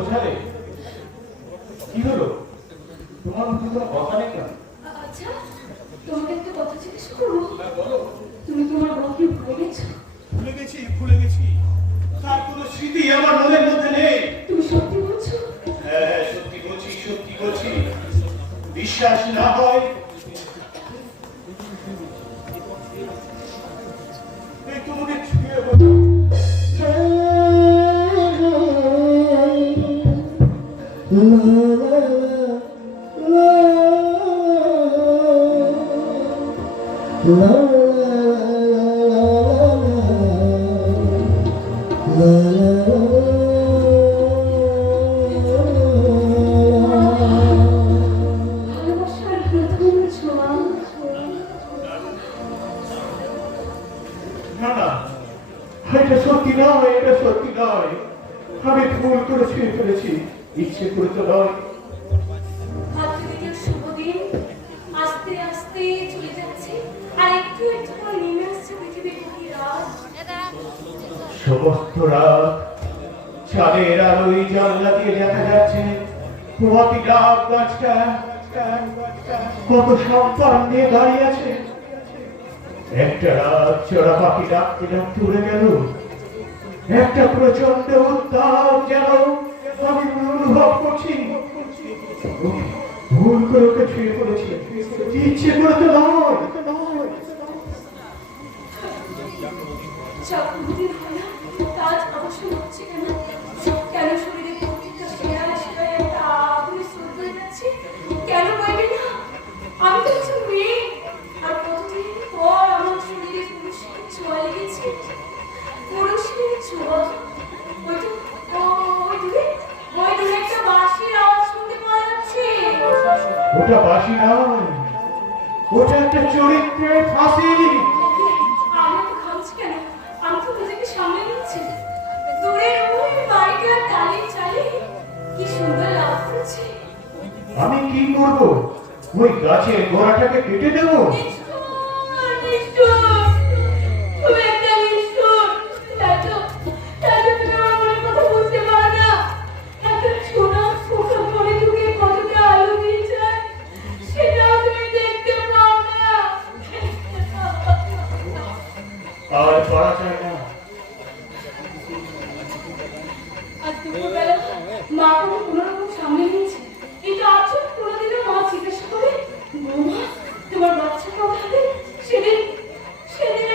বোঝালে? কি হলো? তোমার মুখে কোনো কথা নেই কেন? আচ্ছা, তোমাকে একটা কথা জিজ্ঞেস করবো? হ্যাঁ, বলো। তুমি তোমার বউকে ভুলে গেছো? ভুলে গেছি। তার কোনো স্মৃতি আমার মনের মধ্যে নেই। তুমি সত্যি বলছো? হ্যাঁ, সত্যি বলছি। বিশ্বাস না হয় এই তোমাকে ছুঁয়ে বলো। ভালোবাসার প্রথম ছোঁয়া। না, এটা সত্যি নয়। আমি ভুল করে ছুঁয়ে ফেলেছি, ইচ্ছে করে তো নয়। ভাতৃদিনের শুভ দিন আস্তে আস্তে চলে যাচ্ছে, আর একটু একটু করে নেমে আসছে পৃথিবীর বুকে রাত। সমস্ত রাত চাঁদের আলোয় জানলা দিয়ে দেখা যাচ্ছে প্রভাতী ডাব গাছটা কত সম্মান নিয়ে দাঁড়িয়ে আছে। একটা রাত চড়া পাখি ডাকতে ডাকতে উড়ে গেল। একটা প্রচন্ড উত্তাপ যেন আমি অনুভব করছি। ভুল করে ওকে ছুঁয়ে পড়েছি, ইচ্ছে করে তো নয়। সব বহুদিন হয় না, কাজ অবশ্য হচ্ছে কেন? কেন শরীরে প্রত্যেকটা শিরায় একটা আগুনে স্রোত বয়ে যাচ্ছে? কেন বইবে না? আমি তো একজন মেয়ে, আর কতদিন পর আমার শরীরে পুরুষের ছোঁয়া লেগেছে। পুরুষের ছোঁয়া। ওই দূরে একটা বাঁশির আওয়াজ শুনতে পাওয়া যাচ্ছে। ওটা বাসি নয়, ওটা একটা চরিত্রের ফাঁসি। আমি তো খাচ্ছি কেন? আমি তো নিজেকে সামলে নিচ্ছি। দূরে ওই বাড়িটার ডালে চালে কি সুন্দর লাভ করছে। আমি কি করব? ওই গাছের গোড়াটাকে কেটে দেবো? তুমি একটা নিষ্ঠুর। তাই তুমি আমার মনের কথা বুঝতে পারো না। একটা ছোনা ফোঁটা করে ঢুকে কতটা আলো দিয়ে যায় সেটাও তুমি দেখতে পাও না। আর পড়া চাই না। আজ দুপুরবেলা মা কোনো কোনোরকম সামনে নিয়েছে, কিন্তু আজ কোনোদিনও মা জিজ্ঞাসা করে, বৌমা তোমার বাচ্চা কোথায়? সেদিন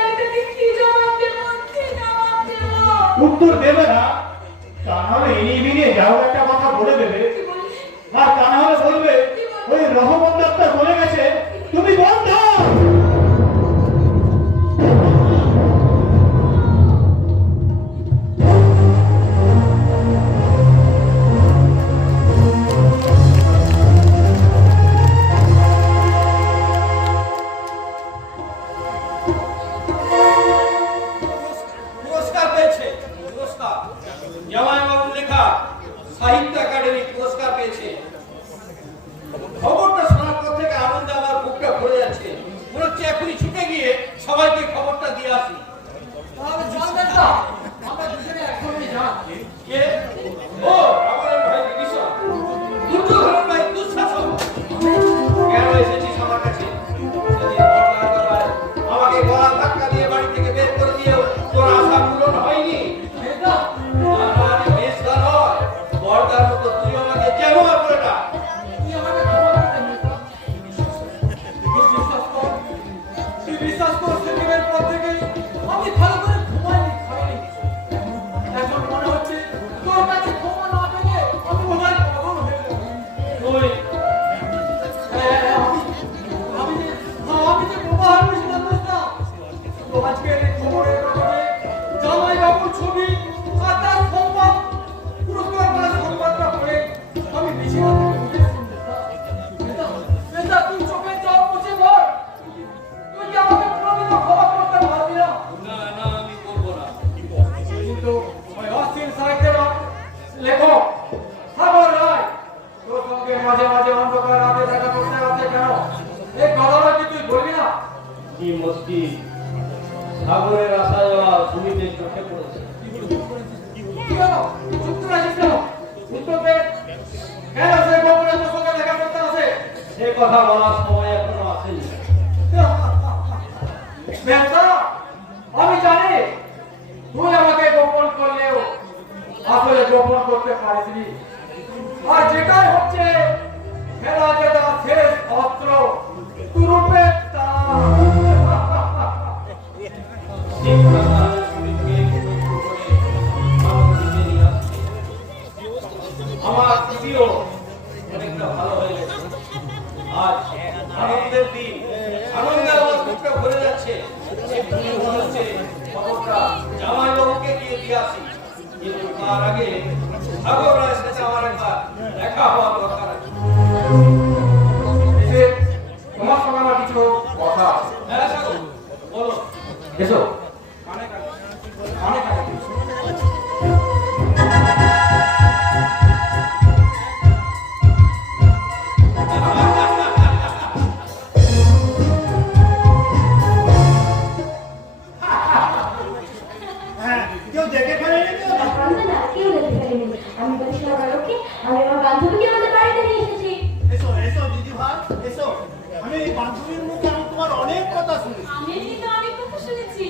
আমি তাকে কি জবাব দেবো? উত্তর দেবে না, তা নাহলে এড়িয়ে বেরিয়ে যাও একটা কথা বলে দেবে। কি বললে? আর তা নাহলে বলবে ওই রহমত ডাক্তার বলে গেছে তুমি বন্ধ। পুরস্কার পেয়েছে, পুরস্কার জামাইবাবুর লেখা সাহিত্য একাডেমি পুরস্কার পেয়েছে। খবরটা শোনার পর থেকে আনন্দে আমার বুকটা ভরে যাচ্ছে। মনে হচ্ছে এখনই ছুটে গিয়ে সবাইকে খবরটা দিয়ে আসি। তাহলে চলবেন না, আমরা দুজনে একসঙ্গে যান। কে? ও আমার ভাই বিভীষণ, দুর্যোধনের ভাই দুঃশাসন। কেন এসেছিস আমার কাছে? সেদিন বড়দার আমাকে গলা ধাক্কা দিয়ে বাড়ি থেকে বের করে দিয়েও তোর আশা পূরণ হয়নি। মেজদা, আরে বেশটা নয়, বড়দার মতো তুই আমাকে যেন করে না। তুই আমাকে ক্ষমা করে দে, মেজদা। তুই বিশ্বাস কর, সেদিনের পর থেকে আমি ভালো করে ঘুমাইনি, খাইনি। এখন মনে হচ্ছে তোর কাছে ক্ষমা না পেলে আমি বোধহয় পাগল হয়ে যাবো। তুই আমি যে বোবা হয়েছিলাম, মেজদা। তো আজকের এই খবরের কাগজে জামাইবাবুর ছবি আর তার সংবাদ, পুরস্কার পাওয়ার সংবাদটা পড়ে আমি বিছানা থেকে উঠে এসেছি, মেজদা। মেজদা, তুই চোখের জল মুছে পড়। তুই কি আমাকে কোনোদিনও ক্ষমা করতে পারবি না? না না, আমি করবো না। কিন্তু ওই অস্থির সাহিত্যের লেখক সাগর রায় তোর সঙ্গে মাঝে মাঝে অন্ধকার রাতে দেখা করতে আসে কেন? এই কথাটা কি তুই বলবি না? কি মুশকিল, সাগরের আসা যাওয়া সুমিতের চোখে পড়েছে। কি কেন? চুপ করে আছিস কেন? উত্তর দে কেন সে গোপনে তোর সঙ্গে দেখা করতে আসে? সে কথা বলার সময় এখনো আসেনি। মেহতা, আমি জানি তুই আমাকে গোপন করলেও আসলে গোপন করতে পারিসনি। আর যেটাই হচ্ছে খেলা জেতা শেষ অস্ত্র তুরুপের টান। সেই কথা সুমিতকে একটু করে আমার দিকে নিয়ে আসছে। আমার দিদিও অনেকটা ভালো হয়ে গেছে। আজ আনন্দের দিন, আনন্দে আমার বুকটা ভরে যাচ্ছে। একটু মনে হচ্ছে খবরটা জামাইবাবুকে গিয়ে দিয়ে আসি, কিন্তু তার আগে সাগর রায়ের সাথে আমার একবার দেখা হওয়া দরকার আছে। এসে তোমার সঙ্গে আমার কিছু কথা আছে। হ্যাঁ সাগর, বলো। এসো কানে কানে কানে কানে কেউ দেখে ফেলেনি তো? না, কেউ দেখতে পারেনি। আমি বলি সবার লোককে, আমি আমার বান্ধবীকে আমাদের বাড়িতে নিয়ে এসেছি। এসো এসো দিদি ভাই, এসো। আমি এই বান্ধবীর মুখে আমি তোমার অনেক কথা শুনেছি। আমি কিন্তু অনেক কথা শুনেছি।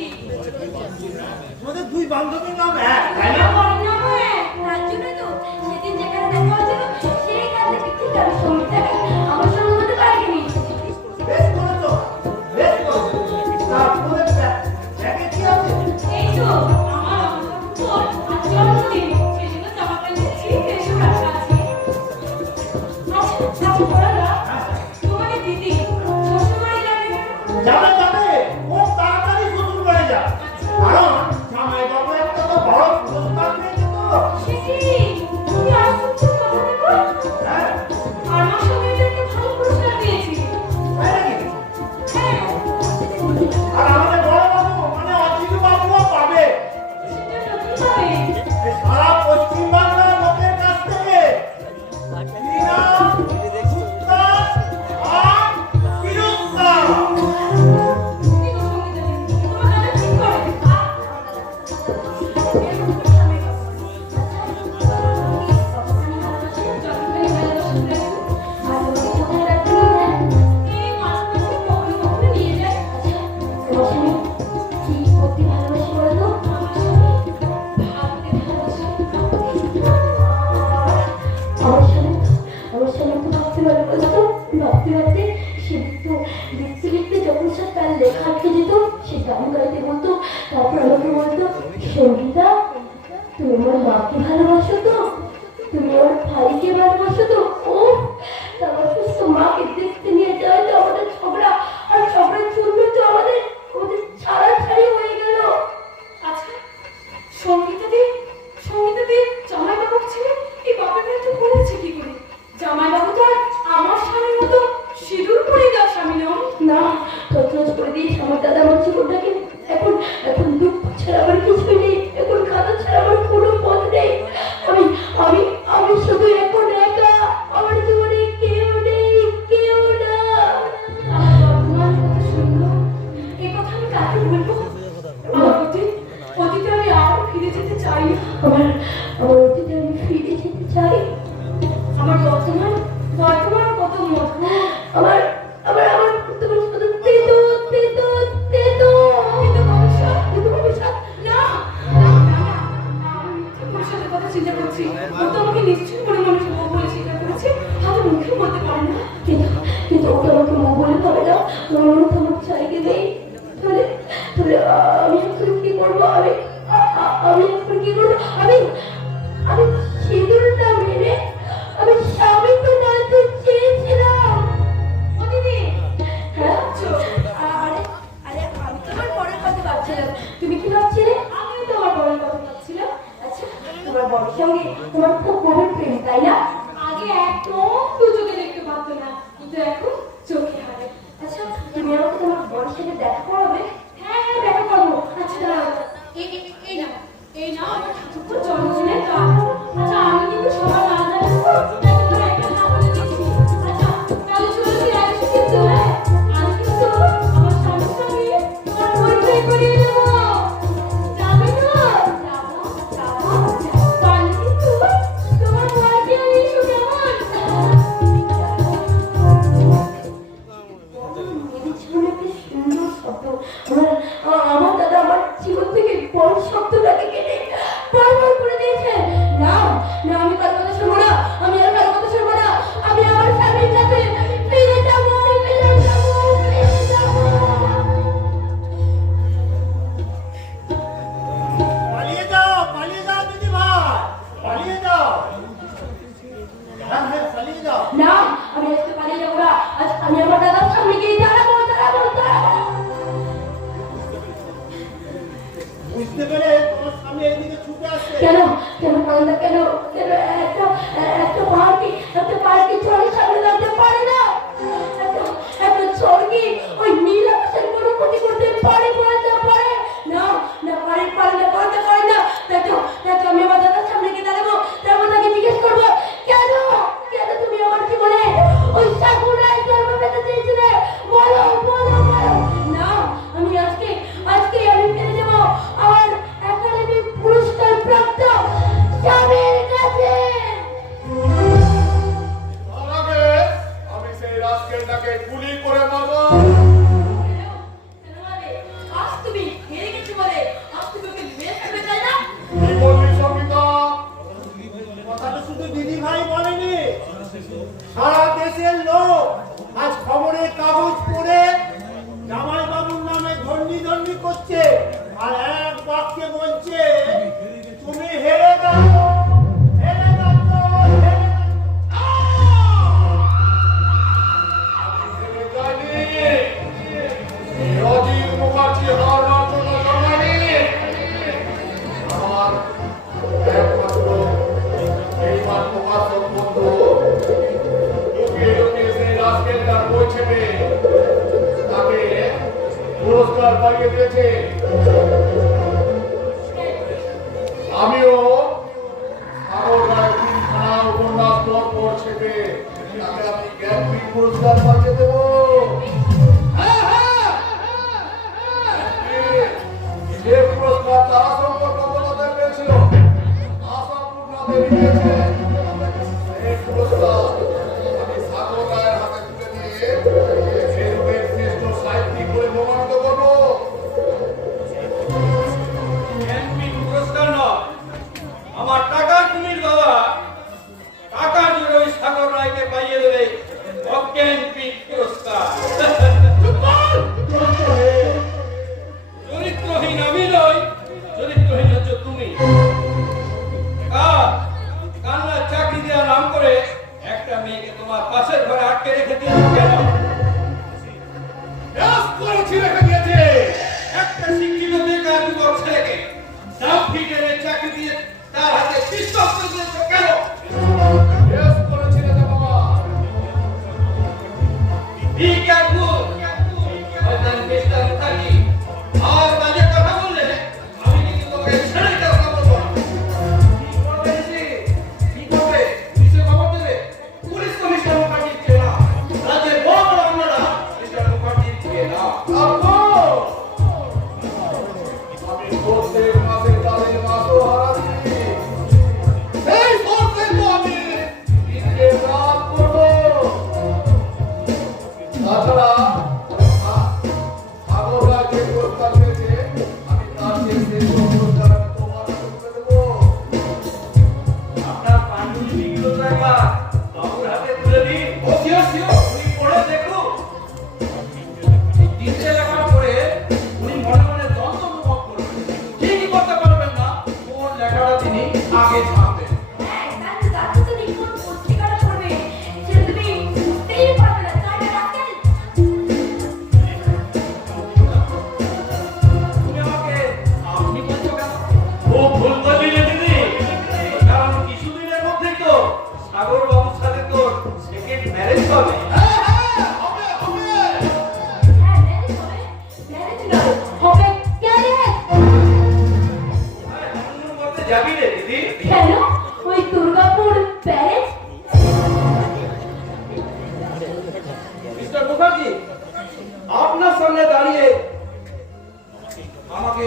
তোমাদের দুই বান্ধবীর নাম এক, তাই না? আমার বড় নাম এক, তার জন্যই তো সেদিন যেখানে দেখা হয়েছিল, সেইখান থেকে ঠিক আমি সঙ্গীতাকে আমার সঙ্গে আমাদের বাড়িতে নিয়ে এসেছি। বেশ করেছো, বেশ করেছো। তার তোমাদের ব্যাগে কি আছে? এই তো আমার উপর আর জন্মদিন, সেজন্য জামা প্যান্ট নিচ্ছি, এসব রাখা আছে। আচ্ছা, বড়রা, তোমাকে দিদি শ্বশুরবাড়ি যাবে কেন? যাবে যাবে, খুব তাড়াতাড়ি শ্বশুর বাড়ি যা। কারণ জামাইবাবু একটা তো বড় পুরস্কার পেয়েছে তো। সে কি? তুমি আশ্চর্য কথা দেখো। হ্যাঁ, আমার সঙ্গে তো একটা ভালো পুরস্কার পেয়েছি। তাই নাকি? হ্যাঁ, আর আমাদের বড় বাবু মানে অজিত বাবুও পাবে। সেটা কি হবে? এই সারা পশ্চিম বাংলার লোকের কাছ থেকে ইনাম, পুরস্কার আর পুরস্কার। তুমি তো সঙ্গীতা দিদি, তোমার দাদা ঠিক করে। সঙ্গীতা, তুমি আমার মাকে ভালোবাসো তো? তুমি আমার ভাইকে ভালোবাসো তো? ও আমার সুস্থ মাকে দেখতে নিয়ে যাওয়া তো আমাদের ঝগড়া, আর ঝগড়ার জন্য তো আমাদের ছাড়াছাড়ি হয়ে গেল। আচ্ছা, সঙ্গীতা দি জামাইবাবুর ছেলে এই বাবার তো করেছে কি করে? জামাইবাবু তো আর আমার স্বামীর মতো সিঁদুর পরে দেওয়া স্বামী নন। না, তছনছ করে দিয়েছে আমার দাদা আমার জীবনটাকে। এখন এখন দুঃখ ছাড়া আমার কিছুই নেই, এখন কাঁদা ছাড়া আমার কোনো পথ নেই। আমি আমি আমি শুধু এখন একা, আমার জীবনে কেউ নেই, কেউ না। আমার বর্তমান কথা শুনলো, এই কথা আমি কাকে বলবো? আমার অতীতে আমি আরো ফিরে যেতে চাই। আমার অতীতে আমি ফিরে যেতে চাই। আমার বর্তমান কত মধুর। আমার আমার আমার তোমার শুধু তেতো তেতো তেতো তেতো ভবিষ্যৎ। না না না, আমি মিথ্যে ভবিষ্যতের কথা চিন্তা করছি। ও তো আমাকে নিশ্চয়ই মনে মনে বউ বলে স্বীকার করেছে, হয়তো মুখে বলতে পারে না, কিন্তু ওকে আমাকে বউ বলে ভাবে না। আমার মনে তো আমার চাইকে নেই। তাহলে তাহলে আমি এখন কি করবো? আমি এখন কি করবো? আমি সিঁদুরটা মেরে আমি স্বামীকে বলতে চেয়েছিলাম। ও দিদি, হ্যাঁ আরে আরে আমি তোমার পরের কথা ভাবছিলাম। তুমি কি ভাবছিলে? আমিও তোমার পরের কথা ভাবছিলাম। আচ্ছা, তোমার বরের সঙ্গে তোমার খুব গভীর প্রেম, তাই না? আগে একদম দু চোখে দেখতে পারতো না, কিন্তু এখন চোখে হারে। আচ্ছা, তুমি আমাকে তোমার বরের সাথে দেখা করাবে? হ্যাঁ হ্যাঁ, দেখা করবো। আচ্ছা দাঁড়াও, এই না আমার ঠাকুর জন্মদিনের কার্ড। আচ্ছা, আমি কিন্তু সবার না জানি তো, তাই তোমার একটা না বলে দিচ্ছি। আচ্ছা, তাহলে চলো কি রাখছি কিন্তু? হ্যাঁ, আমি কিন্তু আমার স্বামীর সঙ্গে তোমার পরিচয় করিয়ে দেবো। যাবে না? যাবো। তাহলে কিন্তু তোমার বরবাদ করে দিয়েছে। না না, আমি কারো কথা শুনবো না, আমি আর কারো কথা শুনবো না। আমি আমার স্বামীর কাছে ফিরে যাবো, ফিরে যাবো, ফিরে যাবো। পালিয়ে যাও দিদি ভাই, পালিয়ে যাও। হ্যাঁ হ্যাঁ, পালিয়ে যাও। না, আমি আজকে পালিয়ে যাবো না। আজ আমি আমার দাদার সামনে গিয়ে দাঁড়াবো, দাঁড়াবো, দাঁড়াবো। বুঝতে পেরে তোমার সামনে এইদিকে ছুটে আসছে। কেন কেন কান্দা, কেন কেন একটা পার্টি চোরের সামনে দাঁড়াতে পারে না? একটা চোর কি ওই নীল আকাশের কোনো ক্ষতি করতে পারে, পারে না? না পারে, করতে পারে না। দেখো আমি আমার দাদার সামনে গিয়ে দাঁড়াবো, তারপর তাকে জিজ্ঞেস করবো, কেন কেন তুমি আমার জীবনে ওই সাকুরায় জন্ম পেতে চেয়েছিলে? বলো বলো বলো। না, আমি আজকে আমি ফিরে যাবো আমার একাডেমি পুরস্কার প্রাপ্ত স্বামীর কাছে। তার আগে আমি সেই রাস্কেলটাকে গুলি করে মারবো। আজ তুমি হেরে গেছি বলে আজ তুমি ওকে মেরে ফেলবে, তাই না? কি বললি সঙ্গীতা? কথাটা শুধু দিদি ভাই বলেনি, সারা দেশের লোক আজ খবরের কাগজ পড়ে জামাই বাবুর নামে ধর্মী করছে, আর এক বাক্যে বলছে তুমি হেরে গেছো, হেরে গেছো, হেরে গেছো। আমি হেরে যাইনি। এই অজিত মুখার্জি হারানোর জন্য জন্মাইনি। আমার একমাত্র এইমাত্র আসল বন্ধু লুকিয়ে লুকিয়ে সেই রাস্কেলটার বই ছেপে তাকে পুরস্কার পাইয়ে দিয়েছে। আমিও সাগর রায় তিনখানা উপন্যাস পর ছেপে তাকে আমি জ্ঞানপীঠ পুরস্কার পাইয়ে দেবো। যে পুরস্কার তারা সম্পর্ক বলাতে পেরেছিল আশাপূর্ণা দেবী দিয়েছে, সেই পুরস্কার আমি সাগর রায়ের হাতে তুলে দিয়ে সেই রূপের শ্রেষ্ঠ সাহিত্যিক বলে প্রমাণিত করবো। জ্ঞানপীঠ পুরস্কার নয়, আমার টাকার কুমির বাবা টাকার জোরে ওই সাগর রায়কে পাইয়ে দেবে অজ্ঞানপীঠ পুরস্কার। চরিত্রহীন আমি নই, চরিত্রহীন হচ্ছে তুমি। কান্নার চাকরি দেওয়ার নাম করে একটা মেয়েকে তোমার পাশের ঘরে আটকে রেখে দিয়েছো কেন? ব্যাস করেছি রেখে দিয়েছে। একটা শিক্ষিত বেকার যুবক ছেলেকে দাম ফিটের চাকরি দিয়ে তার হাতে পিস্তল তুলে দিয়েছো কেন? ব্যাস করেছি রেখে বাবা। Be careful! শয়তান বেশতান থাকি। আর বাজে কথা বললে আমি কিন্তু তোমাকে ছেড়ে কথা বলবো না। কি করবে এসে? কি করবে? পুলিশে খবর দেবে? পুলিশ তো মিস্টার মুখার্জির চেনা। রাজ্যের বড় বড় আমলারা মিস্টার মুখার্জির চেনা। আব্বু! আমি প্রত্যেক মাসে তাদের মাসও হারাচ্ছি। সেই সরকার তো আমি নিজে রাত করবো। তাছাড়া সাগর রায় যে পুরস্কার পেয়েছে আমি তার চেয়ে শ্রেষ্ঠ পুরস্কার আমি তোমার হাতে তুলে দেবো। আপনার পাণ্ডুলিপিগুলো তো একবার বাবুর হাতে তুলে দিন। ও শিওর উনি পড়ে দেখুন। এই তিনটে লেখার পরে উনি মনে মনে দ্বন্দ্ব অনুভব করবেন। ঠিকই করতে পারবেন না, কোন লেখাটা তিনি আগে ছাপবেন। হ্যাঁ, তাতে তো দেখুন পত্রিকাটা পড়বে, সেটা তুমি বুঝতেই পারবে না, তাই না রাকেল? তুমি আমাকে আপনি বলছো কেন? খুব ভুল করলি রে দিদি। কারণ কিছুদিনের মধ্যেই তো সাগর বাবুর সাথে তোর সেকেন্ড ম্যারেজ হবে। হ্যাঁ, হবে, হবে। হ্যাঁ, ম্যারেজ হবে, ক্যারিয়ার। হানিমুন করতে যাবি রে দিদি? কেন? ওই দুর্গাপুর প্যালেস? মিস্টার মুখার্জি, আপনার সামনে দাঁড়িয়ে আমাকে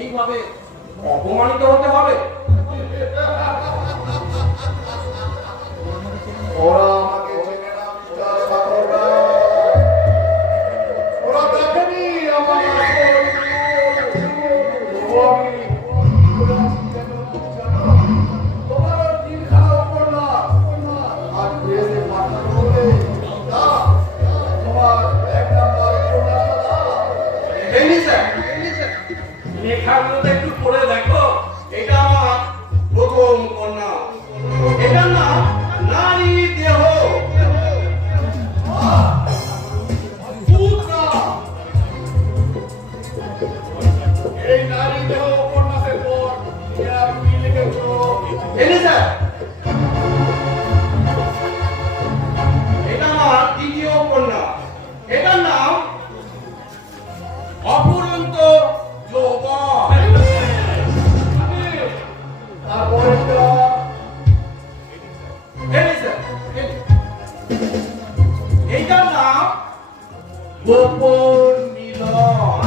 এইভাবে অপমানিত হতে হবে? ওরা আমাকে চেনে না মিস্টার সাগর রায়। ওরা দেখেনি আমার আসল রূপ। তবু আমি কি করে আছি যেন এলিজা, এটা আমার দ্বিতীয় উপন্যাস। এটার নাম অফুরন্ত যৌবন। তারপরেরটা এলিজা, এইটার নাম গোপন মিলন।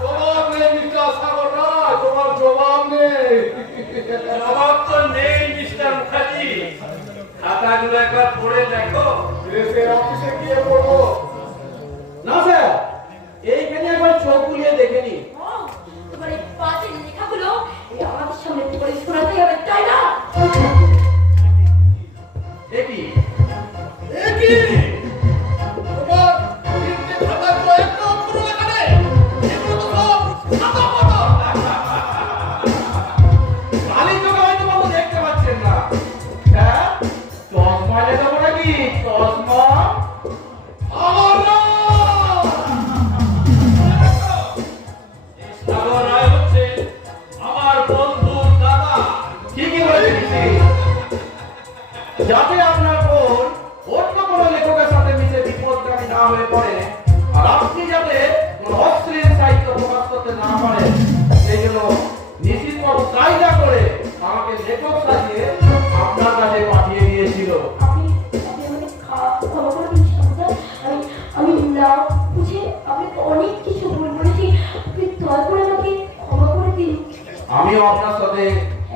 জবাব নেই মিস্টার সাগর রায়, তোমার জবাব নেই। জবাব তো নেই মিস্টার মুখার্জি। খাতাগুলো একবার পড়ে দেখো। দেশের অফিসে গিয়ে পড়বো। না স্যার, এইখানে একবার চোখ বুলিয়ে দেখে নি। তোমার এই পাঁচের লেখাগুলো আমাদের সামনে পড়ে শোনাতে হবে, তাই না? দেখি একই তোমার তিনটে খাতার তো একটা অক্ষর লেখা নেই। এগুলো তো সব খাতা ফাতা। খালি চোখে হয়তো বাবু দেখতে পাচ্ছেন না। হ্যাঁ, চশমা দেবো নাকি? চশমা আমার না। সাগর রায় হচ্ছে আমার বন্ধুর দাদা। ঠিকই বলেছি। যাতে আপনার বোন অন্য কোনো লেখকের সাথে মিশে বিপদগামী না হয়ে পড়ে, আর আপনি যাতে কোনো অশ্লীল সাহিত্য প্রকাশ করতে না পারেন, সেই জন্য নিশ্চিতবাবু কায়দা করে আমাকে লেখক সাজিয়ে আপনার কাছে পাঠিয়ে দিয়েছিল। আপনি আমাকে ক্ষমা করে দিন সন্তান। আমি না বুঝে আপনাকে অনেক কিছু ভুল বলেছি। আপনি দয়া করে আমাকে ক্ষমা করে দিন। আমিও আপনার সাথে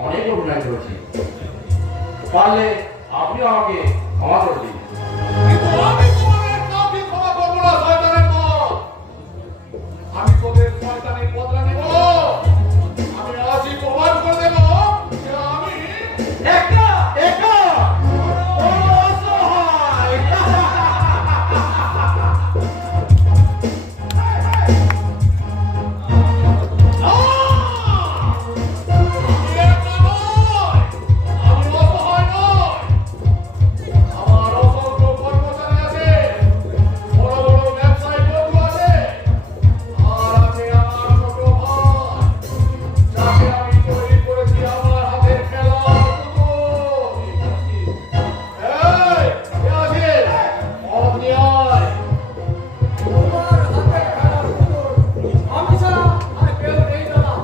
অনেক অন্যায় করেছি, পারলে আপনিও আমাকে ক্ষমা করে দিন। কিন্তু আমি তোমাদের কাউকে ক্ষমা করবো না, শয়তানের দল। আমি তোদের শয়তানের বদলা নেব। আমি আজই প্রমাণ করে দেব যে আমি একা একা বড় অসহায়। একা নয়, আমি অসহায় নয়। আমার অসংখ্য কর্মচারী আছে, বড় বড় ব্যবসায়ী বন্ধু আছে, আর আছে আমার ছোট ভাই, যাকে আমি তৈরি করেছি আমার হাতের খেলার পুতুল। এই, কে আছে? মদ নিয়ে আয়। তোমার হাতে খেলার পুতুল আমি ছাড়া আর কেউ নেই দাদা।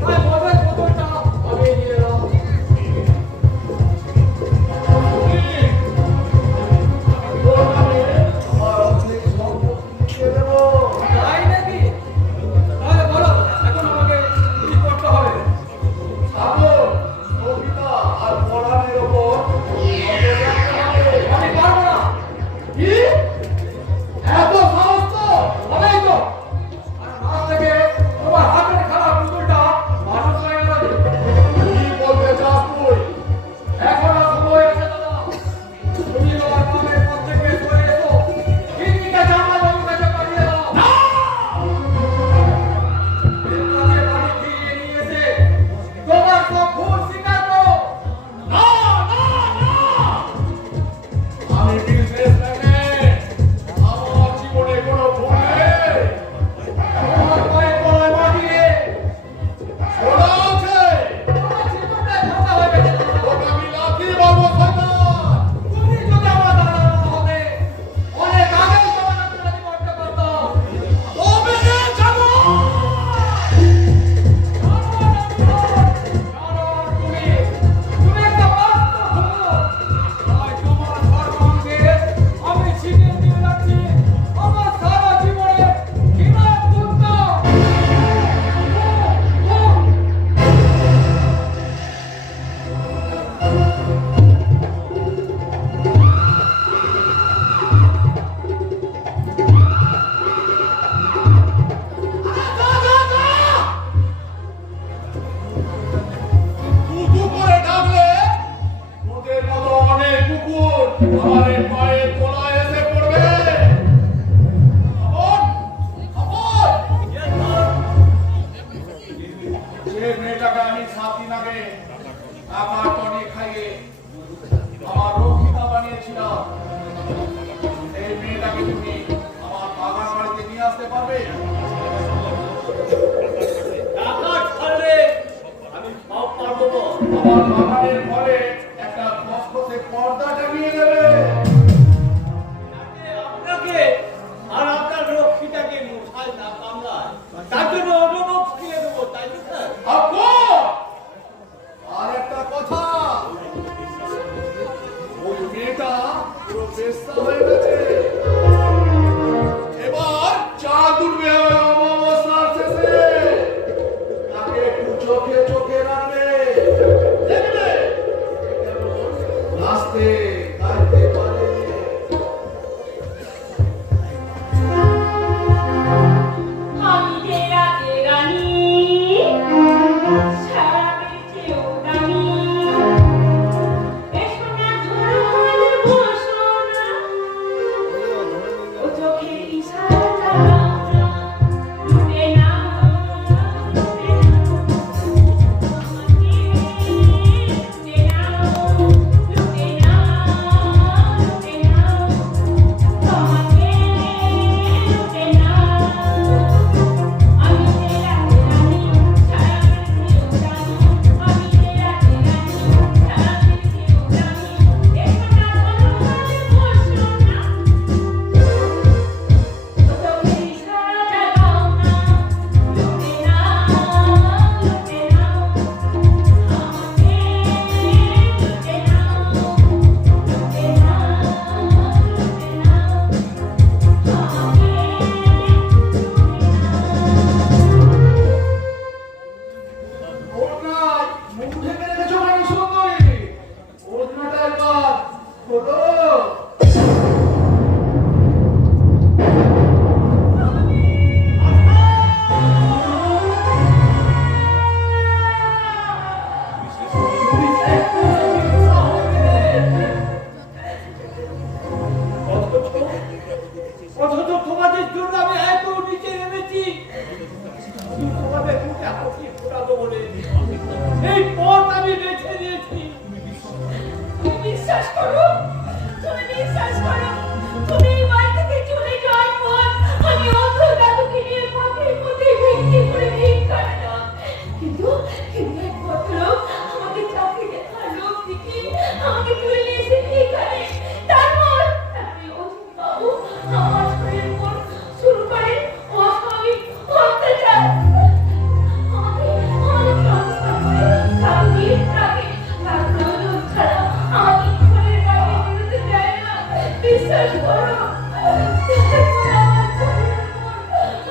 তাই মদের বোতলটা আমি নিয়ে এলাম। তোর নামে আমার অনেক সম্পত্তি দিয়ে দেবো। তাই নাকি? তাহলে বলো, এখন আমাকে কি করতে হবে? সাগর, কবিতা আর পড়ানের ওপর নজর রাখতে হবে। আমি পারবো না। কি? এত সাহস তো? হবেই তো। আর আজ থেকে তোমার হাতের খেলার পুতুলটা মানুষ হয়ে গেল। কি বলতে চাস তুই? এখনো সময় আছে দাদা। তুমি আমার কামের পথ থেকে সরে এসো। কিডনিটা জামাইবাবুর কাছে পাঠিয়ে দাও। এর কাছে বাড়ি ফিরিয়ে নিয়ে এসে তোমার সব ভুল স্বীকার করো। না, না, না! আমি বিজনেসম্যান, আমার জীবনে কোনো ভুল নেই। তোমার পায়ে তলায় মাটি দিয়ে শোনা আছে, তোমার জীবনটাই ধোঁকা হয়ে গেছে দাদা। তোকে আমি লাথি মারবো শয়তান। তুমি যদি আমার দাদা না হতে, অনেক আগেই তোমার জীবনটা করতে পারতাম। তবে রে জানো, তুমি একটা বাস্তব হলো। তাই তোমার সর্বাঙ্গে আমি ছিটিয়ে দিয়ে যাচ্ছি আমার সারা জীবনে ঘৃণার দুর্গা। কুকু করে ডাকলে তোদের মতো অনেক কুকুর আমার এই পায়ের তলায় এসে পড়বে। খবর, খবর। যে মেয়েটাকে আমি 7 দিন আগে টাকা টনি খাইয়ে আমার রক্ষিতা বানিয়েছিলাম, এই মেয়েটাকে তুমি আমার বাগান বাড়িতে নিয়ে আসতে পারবে? টাকা ছাড়লে আমি সব পারবো তো। আমাদের ঘরে একটা খসখসে পর্দা টাঙিয়ে দেবে। আপনাকে আর আপনার রক্ষীটাকে মশাই না কামড়ায় তার জন্য অটোবক্স কিনে দেবো, তাই তো স্যার? আপু, আর একটা কথা, ওই মেয়েটা পুরো বেশ্যা হয়ে গেছে। এবার চাঁদ উঠবে অমাবস্যার শেষে, তাকে একটু চোখে চোখে রাখবে, দেখবে নাচতে গাইতে পারে। আমি যে রাতে রানী, সারা বেঁচেও দামি। এসো না ধরার বসো না, ও চোখের ইশারা লাগাও না, লুটে নাও, লুটে নাও। আমাকে লুটে নাও, লুটে নাও, লুটে নাও। আমাকে লুটে নাও। আমি যে রাতে রানী, সারা বেঁচেও দামি। আমি যে রাতে রানী, সারা বেঁচেও দামি। এসো না ধরার বসো না, ও চোখের ইশারা লাগাও না, লুটে নাও, লুটে নাও। আমাকে লুটে নাও, লুটে নাও, লুটে নাও। ওড়নায় মুখ ঢেকে রেখেছো কেন সুন্দরী? ওড়নাটা একবার খোলো। অথচ তোমাদের জন্য আমি এত নিচে নেমেছি, তোমাদের মুখে হাসি ফোটাবো বলে এই পথ আমি বেছে নিয়েছি। তুমি বিশ্বাস করো, তুমি বিশ্বাস করো, তুমি এই বাড়ি থেকে চলে যাওয়ার পর আমি অন্ধ দাদুকে নিয়ে পথে পথে ভিক্ষে করে ভিক্ষা দিলাম। কিন্তু এক ভদ্রলোক আমাকে চাকরি দেখার লোক দেখি আমাকে তুলে নিয়ে এসে এখানে। তারপর অজিত বাবু আমার শরীরের উপর শুরু করে অস্বাভাবিক অত্যাচার। আমাকে অত্যাচার করে চাকরি রাখে, তারপরে লোক ছাড়া আমাকে ঘরের বাইরে বেরোতে দেয় না। বিশ্বাস করো, তারপর আমার শরীরের উপর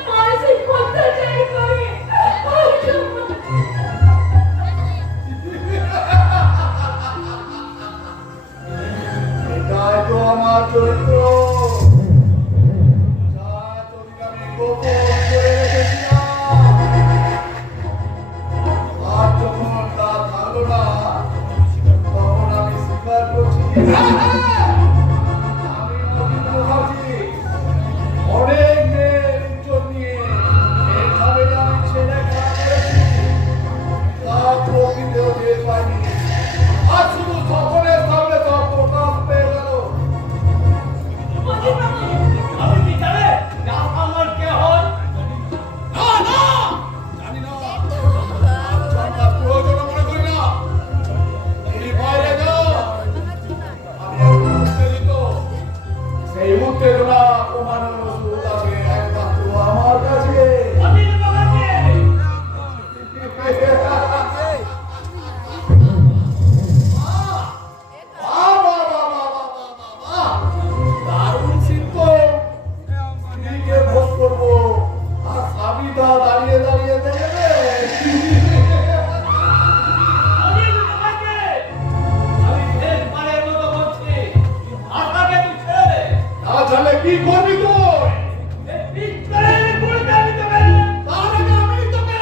মানসিক অত্যাচার করে। এটাই তো আমার চরিত্র, যা চরিত্র আমি গোপন করে রেখেছিলাম। আর যখন তা থাকলো না, তখন আমি স্বীকার করছি, আমি অভিজ্ঞ ভাবছি। অনেক মেয়ের ইজ্জত নিয়ে এভাবে আমি ছেলে খেলা করেছি, তার প্রকৃতিও টের পাইনি। আর শুধু সকলের সামনে সব প্রকাশ পেয়ে গেল। অজিত বাবু, আপনি কি জানেন যে আমার কে হয়? না না, জানি না, জানার প্রয়োজন মনে করি না। তুমি বাইরে যাও, আমি একটু উত্তেজিত। সেই উত্তেজনা কমানোর ওষুধ আছে একমাত্র আমার কাছে। অজিত বাবাকে দারুণ সিদ্ধ। স্ত্রীকে ভোগ করবো আর স্বামীটা দাঁড়িয়ে দাঁড়িয়ে দেখবে। অজিত বাবাকে আমি শেষবারের মতো বলছি, আশাকে তুই ছেড়ে দে। না জানলে কি করবি তুই? এই পিস্তলের গুলিটা দিতে হবে। তার আগে আমি তোকে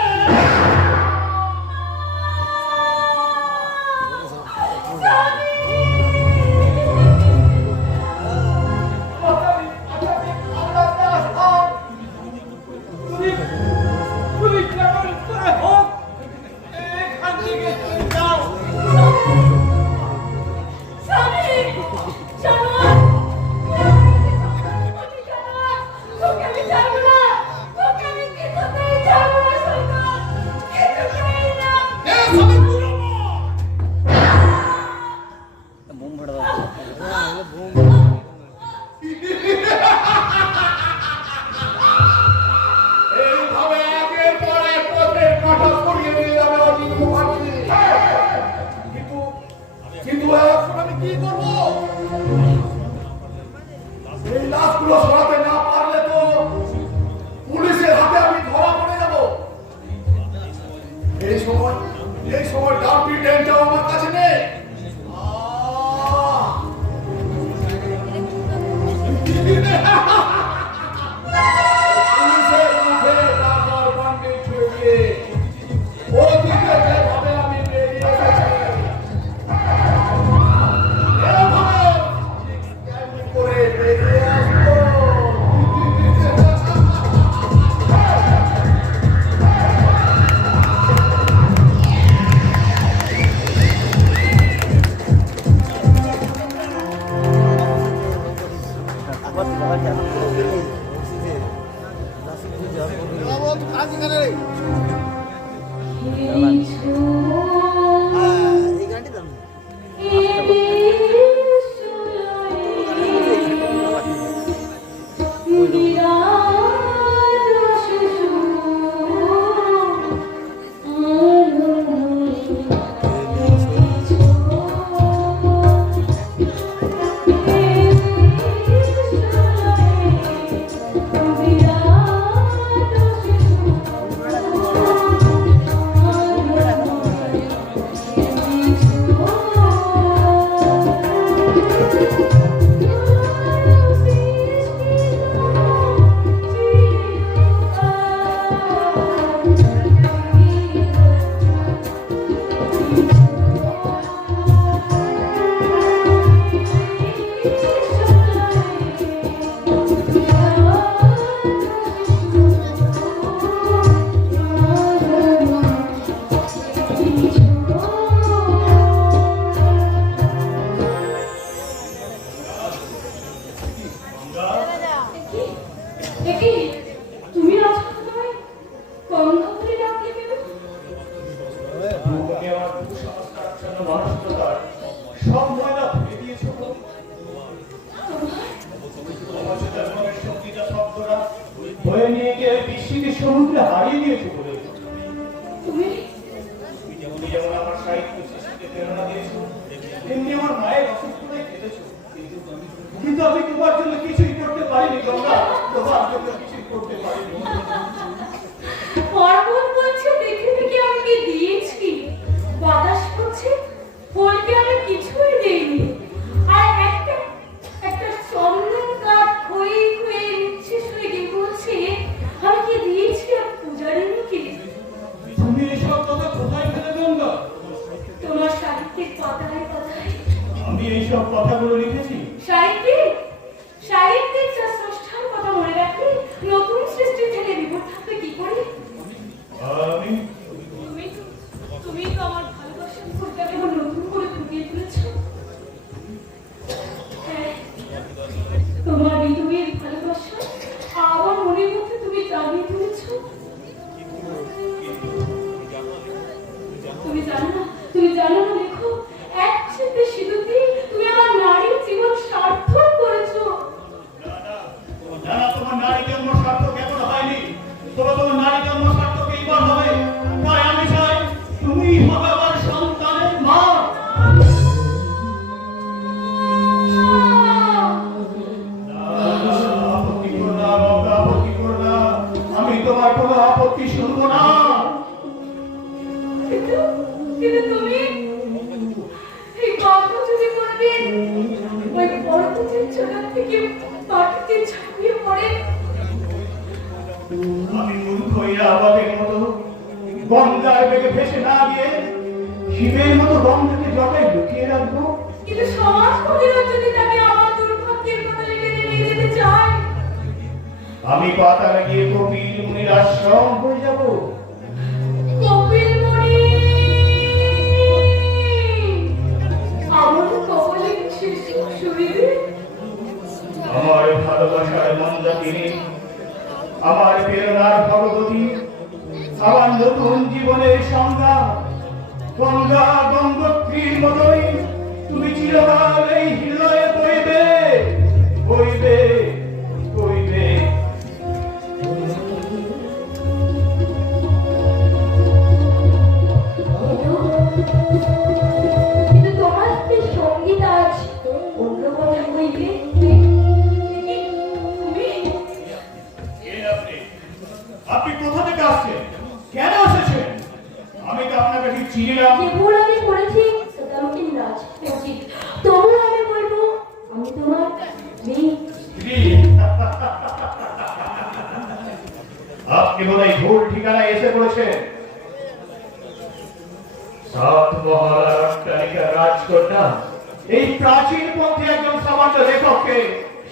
তুমি কেমন করে হোক এখান থেকে চলে যাও। স্বামী, জানোয়ার, তোকে আমি ছাড়বো না, তোকে আমি কিছুতেই ছাড়বো না, শয়তান, কিছুতেই না। আমি পুরো সময় ডাউটি ট্রেনটাও আমার কাছে নেই। পুলিশের মুখে তারপর বান্ডি ছড়িয়ে ওদিকে যেভাবে আমি বেরিয়ে এসেছি, এভাবে কেমন করে বেরিয়ে আসবো? একি তুমি রাজকুমারী গন্ধ করে ডাকলে কেন? তোমাকে আমার কুসংস্কারাচ্ছন্ন মানসিকতার সব ময়লা ধুয়ে দিয়েছো গো। অবচেতন শক্তিটা শব্দটা বয়ে নিয়ে গিয়ে বিস্মৃতির সমুদ্রে হারিয়ে দিয়েছো বলে। তুমি তুমি যেমন আমার সাহিত্য সৃষ্টিতে প্রেরণা দিয়েছো, তেমনি আমার মায়ের অসুস্থতায় কেঁদেছো। কিন্তু আমি তোমার জন্য কিছুই করতে পারিনি গঙ্গা, তোমার জন্য কিছুই করতে পারিনি। পর্বত বলছে পৃথিবীকে আমাকে দিয়েছি, বাতাস বলছে ফুলকে আমি কিছুই দেইনি, আর একটা চন্দন কাঠ খই খয়ে নিচ্ছে শুনে কি বলছে আমি কি দিয়েছি আর পূজারিনীকে? তুমি এসব কথা কোথায় ফেলে গঙ্গা? তোমার সাহিত্যের পাতায় পাতায়। আমি এইসব কথাগুলো লিখেছি। সাহিত্যিক যা স্রষ্টার কথা মনে রাখবে, নতুন সৃষ্টি থেকে বিপদ থাকবে কি করে? আমি তুমি তো আমার ভালোবাসার ফুলটাকে নতুন করে ফুটিয়ে তুলেছো। হ্যাঁ, তোমার হৃদয়ের ভালোবাসা আমার মনের মধ্যে তুমি জাগিয়ে তুলেছো। তুমি জানো না লেখো, এক চিত্তে সিঁদুর দিয়ে তুমি আমার নারীর জীবন সার্থক করেছো। জানা তোমার নারী জন্ম সার্থক এখনো হয়নি, তবে তোমার নারী জন্ম সার্থক এইবার হবে। তাই আমি চাই তুমি হবে আমার সন্তানের মা। আপত্তি করো না গঙ্গা, আপত্তি করো না, আমি তোমার কোনো আপত্তি শুনবো না। কিন্তু তুমি এই গল্প যদি করবেন ওই পর্বতের চূড়া থেকে মাটিতে ঝাঁপিয়ে পড়ে। আমি মূর্খ আমাদের মতো গঙ্গার বেগে ভেসে না গিয়ে শিবের মতো গঙ্গাকে জটায় লুকিয়ে রাখবো। কিন্তু সমাজ কবিরা যদি তাকে আমার দুর্ভাগ্যের কথা লিখে নিয়ে যেতে চায়, আমি পাতালে গিয়ে কপিল মুনির আশ্রম হয়ে যাব। কপিল মুনি আমার কপালের শেষ সুবিধে। আমার ভালোবাসার মন্দাকিনী, আমার প্রেরণার ভগবতী, আমার নতুন জীবনের সংজ্ঞা, গঙ্গা গঙ্গোত্রীর মতোই তুমি চিরকাল এই হৃদয়ে বইবে, বইবে, বইবে। কিন্তু তোমার যে সঙ্গীত আজ অন্য কথা বলবে। আপনি কোথা থেকে আসছেন, কেন এসেছেন? আমি তো আপনাকে ঠিক চিনি না। কে ভুল আমি করেছি তাতে আমাকে নাচতে উচিত। তবুও আমি বলবো আমি তোমার মেয়ে। আপনি বোধহয় ভুল ঠিকানায় এসে পড়েছেন। সাত মহারাজ অট্টালিকা রাজকন্যা এই প্রাচীন পন্থী একজন সামান্য লেখককে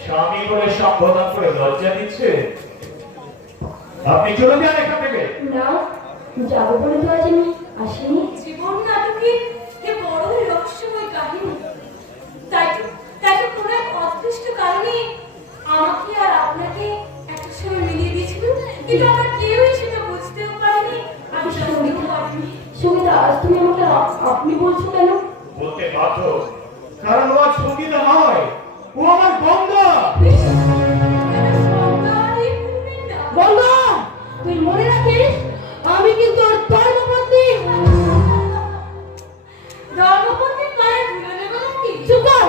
স্বামী বলে সম্বোধন করে লজ্জা দিচ্ছে। আপনি চলে যান এখান থেকে। না, যাবো বলে তো আজ আমি আসিনি। জীবন নাটকের এ বড় রহস্যময় কাহিনী, তাই তো কোনো এক অদৃষ্ট কারণে আমাকে আর আপনাকে একটা সময় মিলিয়ে দিয়েছিল, কিন্তু আমরা কেউই সেটা বুঝতেও পারিনি। আমি সঙ্গীত পারিনি। সঙ্গীতা, আজ তুমি আমাকে আপনি বলছো কেন? বলতে বাধ্য, কারণ ও সঙ্গীতা নয়, ও আমার গঙ্গা। গঙ্গা, তুই মনে রাখিস আমি কিন্তু ধর্মপত্নী। ধর্মপত্নী পায়ে ধুলো নেব নাকি? চুপ কর।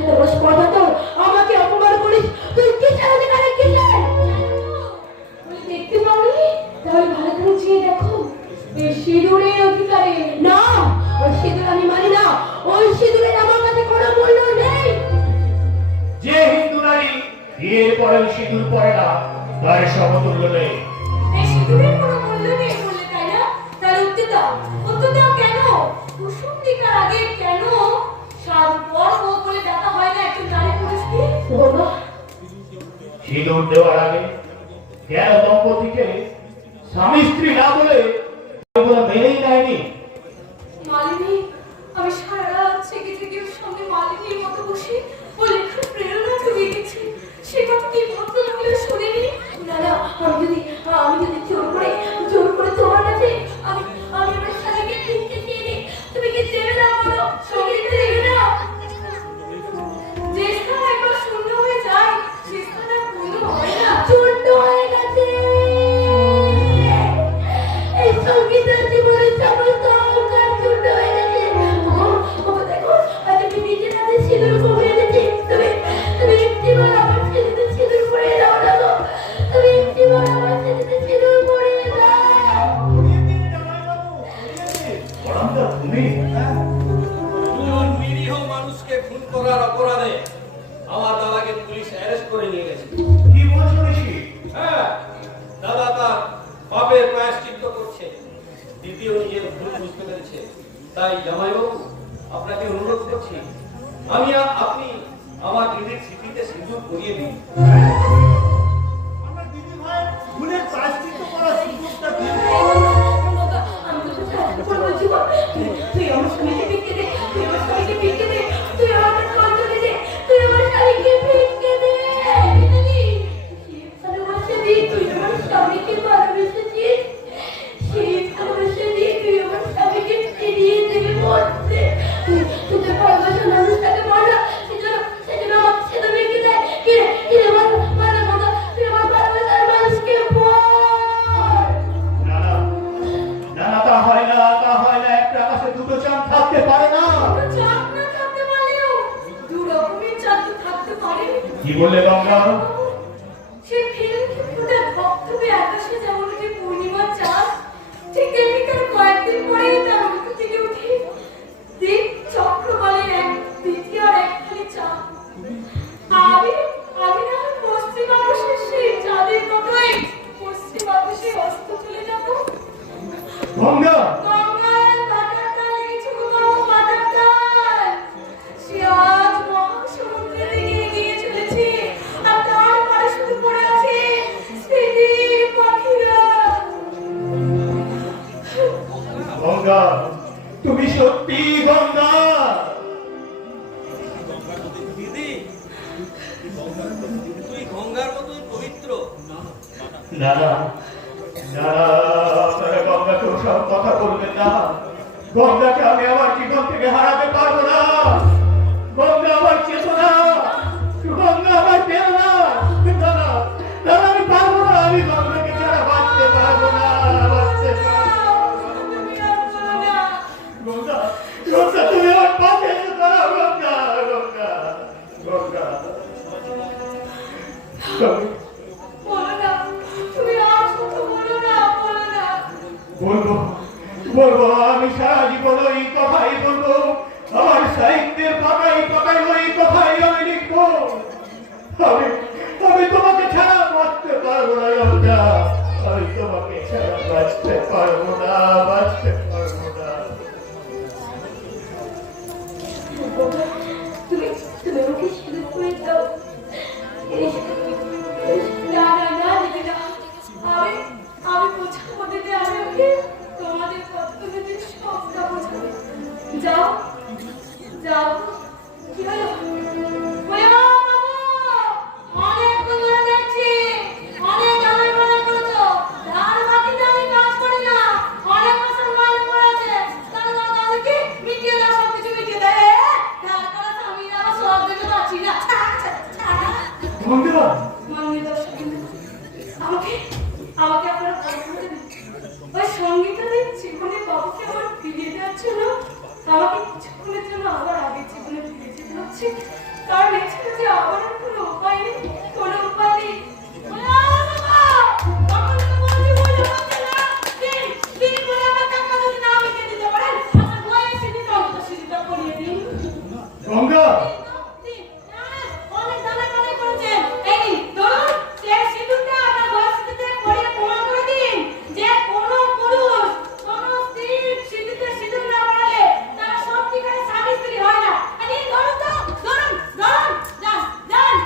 এত বড় স্পর্ধা তোর, আমাকে অপমান করিস। তুই কিসের অধিকারে, কিসের? তুই দেখতে পাবি? তাহলে ভালো করে চেয়ে দেখো। এই সিঁদুরের অধিকারে। না, ওই সিঁদুর আমি মানি না। ওই সিঁদুরের আমার কাছে কোনো মূল্য নেই। যে হিন্দু নারী বিয়ের পরেও সিঁদুর পরে না, তার সমতুল্য নেই। এই সিঁদুরের কোনো মূল্য নেই বলে, তাই না? তাহলে উত্তর দাও। উত্তর দাও, কেন কুসুম টিকার আগে কেন সাত পর বলে ডাকা হয় না একজন নারী পুরুষকে? বাবা, সিঁদুর দেওয়ার আগে কেন দম্পতিকে স্বামী স্ত্রী না বলে মেনেই নেয়নি? মালিনী, আমি সারা রাত জেগে জেগে ওর সঙ্গে মালিনীর মতো বসে ও লেখার প্রেরণা জুগিয়ে গেছি। সে কথা কি ভদ্রমহিলা শুনিনি? না না, আমি যদি জোর করে তোমার কাছে আমি আমার স্বামীকে ফিরতে চেয়ে নিই, তুমি কি দেবে না বলো? সঙ্গীত দেবে না? যে স্থান একবার শূন্য হয়ে যায় সে স্থান আর পূর্ণ হয় না। শূন্য হয়ে গেছে এই সঙ্গীতের জীবনের সমস্ত অহংকার শূন্য হয়ে গেছে। ও দেখো, আজ আমি নিজের হাতে সিঁদুর কমিয়ে এনেছি। তুমি একটিবার আমার ছেলেতে সিঁদুর পরিয়ে দাও না গো। তুমি একটিবার আমার ছেলেতে সিঁদুর পরিয়ে দাও। পরামদা, তুমি দুজন নিরীহ মানুষকে খুন করার অপরাধে আমার দাদাকে পুলিশ অ্যারেস্ট করে নিয়ে গেছে। কি বলছো ঋষি? হ্যাঁ, দাদা তার পাপের প্রায়শ্চিত্ত করছে। দ্বিতীয় নিজের ভুল বুঝতে পেরেছে। তাই জামাইবাবু, আপনাকে অনুরোধ করছি, আপনি আমার দিদির স্মৃতিতে সিঁদুর পরিয়ে দিন। আমার দিদি ভাই ভুলের প্রায়শ্চিত্ত করার সুযোগটা দিন। তুই আমার স্বামীকে ভিক্ষে দে, তুই আমার স্বামীকে ভিক্ষে দে, তুই আমার কন্ট্রোলে দে, তুই আমার স্বামীকে ভিক্ষে দে। ভালোবাসা দিয়ে তুই আমার স্বামীকে ভালোবেসেছিস, সেই ভালোবাসা দিয়ে তুই আমার স্বামীকে ফিরিয়ে দেবে মরতে। তুই তোর ভালোবাসার মানুষটাকে মার না, সেজন্য আমাকে সেটা ভিক্ষে দেয়। কিরে মানে বাবা, তুই আমার ভালোবাসার মানুষকে মার। না না না না, তা হয় না, তা হয় না। একটা আকাশে দুটো চাঁদ থাকতে পারে না। চাঁদ না থাকতে পারলেও দু রকমের চাঁদ তো থাকতে পারে। কি বললে গঙ্গা? সে ফিল্মকে ফোটা ধপধপে আকাশে যেমন উঠে পূর্ণিমার চাঁদ, ঠিক তেমনি তার কয়েকদিন পরে তার উল্টো থেকে উঠে দিক চক্রবালের এক দ্বিতীয় আর এক খালি চাঁদ। আমি না হয় পশ্চিম আকাশের সেই চাঁদের মতোই পশ্চিম আকাশে অস্ত চলে যাবো। গঙ্গা, গঙ্গার বাটারতাল লেগেছে গো বাবা, বাটারতাল। সে আজ মহাসমুদ্রের দিকে এগিয়ে চলেছে, আর তার পাড়ে শুধু পড়ে আছে স্মৃতি পাখিরা। গঙ্গা, তুমি সত্যি গঙ্গা? দিদি, তুই গঙ্গার মতোই পবিত্র। না না না না, আপনারা গঙ্গাকে ওসব কথা বলবেন না। গঙ্গাকে আমি আমার জীবন থেকে হারাতে পারবো না। গঙ্গা আমার চেতনা, গঙ্গা আমার প্রেরণা। না না না, আমি পারবো না। আমি গঙ্গাকে ছাড়া বাঁচতে পারবো না, বাঁচতে পারবো না। তুমি আর বলো না, গঙ্গা, গঙ্গা, তুমি আমার পাশে এসে দাঁড়াও। গঙ্গা, গঙ্গা, গঙ্গা, বলো না, তুমি আর শুধু বলো না, বলো না। বলবো বলবো, আমি সারা সাহিত্যের পাতায় পাতায় ওই কথাই আমি লিখবো। আমি তোমাকে ছাড়া বাঁচতে পারবো না লঙ্কা, আমি তোমাকে ছাড়া বাঁচতে পারবো না, বাঁচতে পারবো না। তুমি আমাকে সুযোগ করে দাও। না না না দিদি না, আমি বোঝার মধ্যে দিয়ে আমি ওকে তোমাদের কর্তব্যকে সবটা বোঝাবো। যাও যাও, কি হলো? বলে বাবা, অনেকক্ষণ ধরে দেখছি, অনেক জামাই বাজার করেছো, ধার বাকিতে আমি কাজ করি না, অনেক বছর মাইনে পড়েছে, তাহলে তাদেরকে মিটিয়ে দাও, সবকিছু মিটিয়ে দেয়। ধার করা স্বামীর আমার সব দিকে পাচ্ছি না। মঙ্গলা, মাননীয় দর্শক, আমাকে আপনারা বলতে দিন, ওই সঙ্গীতের জীবনে বাবুকে আমার ফিরিয়ে দেওয়ার জন্য আমাকে কিছুক্ষণের জন্য আবার আগের জীবনে ফিরে যেতে হচ্ছে, কারণ এছাড়া যে আমার আর কোনো উপায় নেই, কোনো উপায় নেই। গঙ্গা, অনেক দানা কামাই করেছেন, এই নিন ধরুন, সেই সিঁদুরটা আপনার গলার সাথে পরিয়ে প্রমাণ করে দিন যে কোনো পুরুষ কোনো স্ত্রীর সিঁদুরে সিঁদুর না পরালে তার সত্যিকারের স্বামী স্ত্রী হয় না। এই নিন ধরুন তো, ধরুন, যান যান।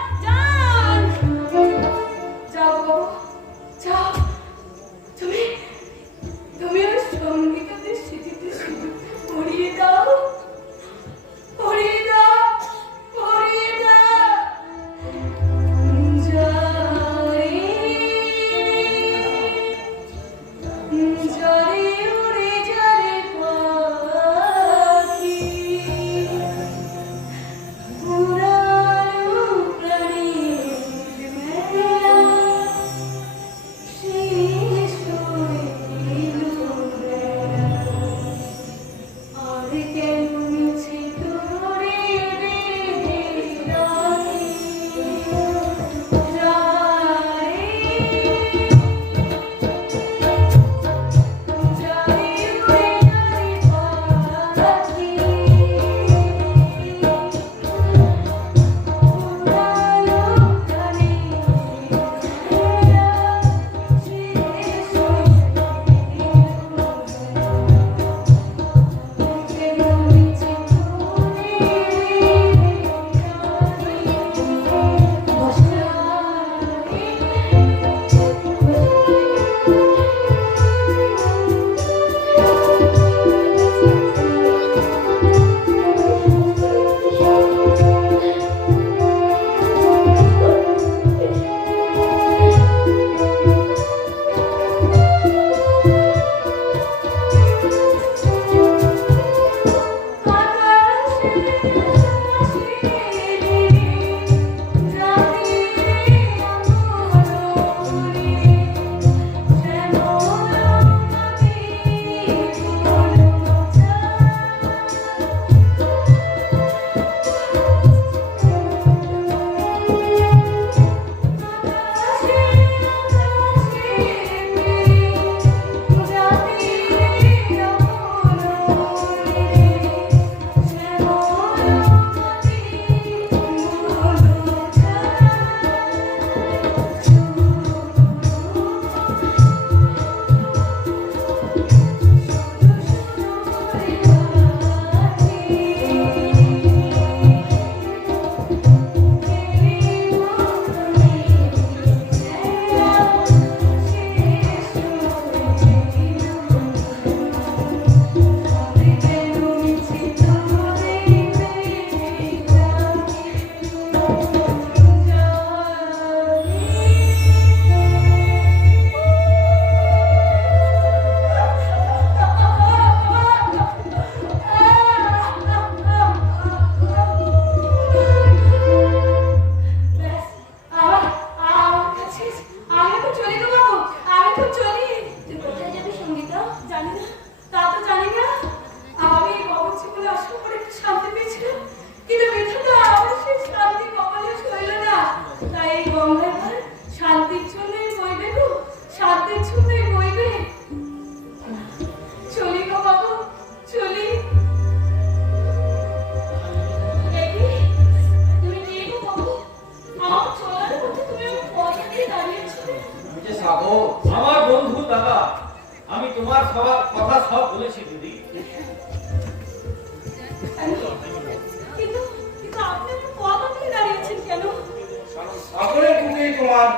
তোমার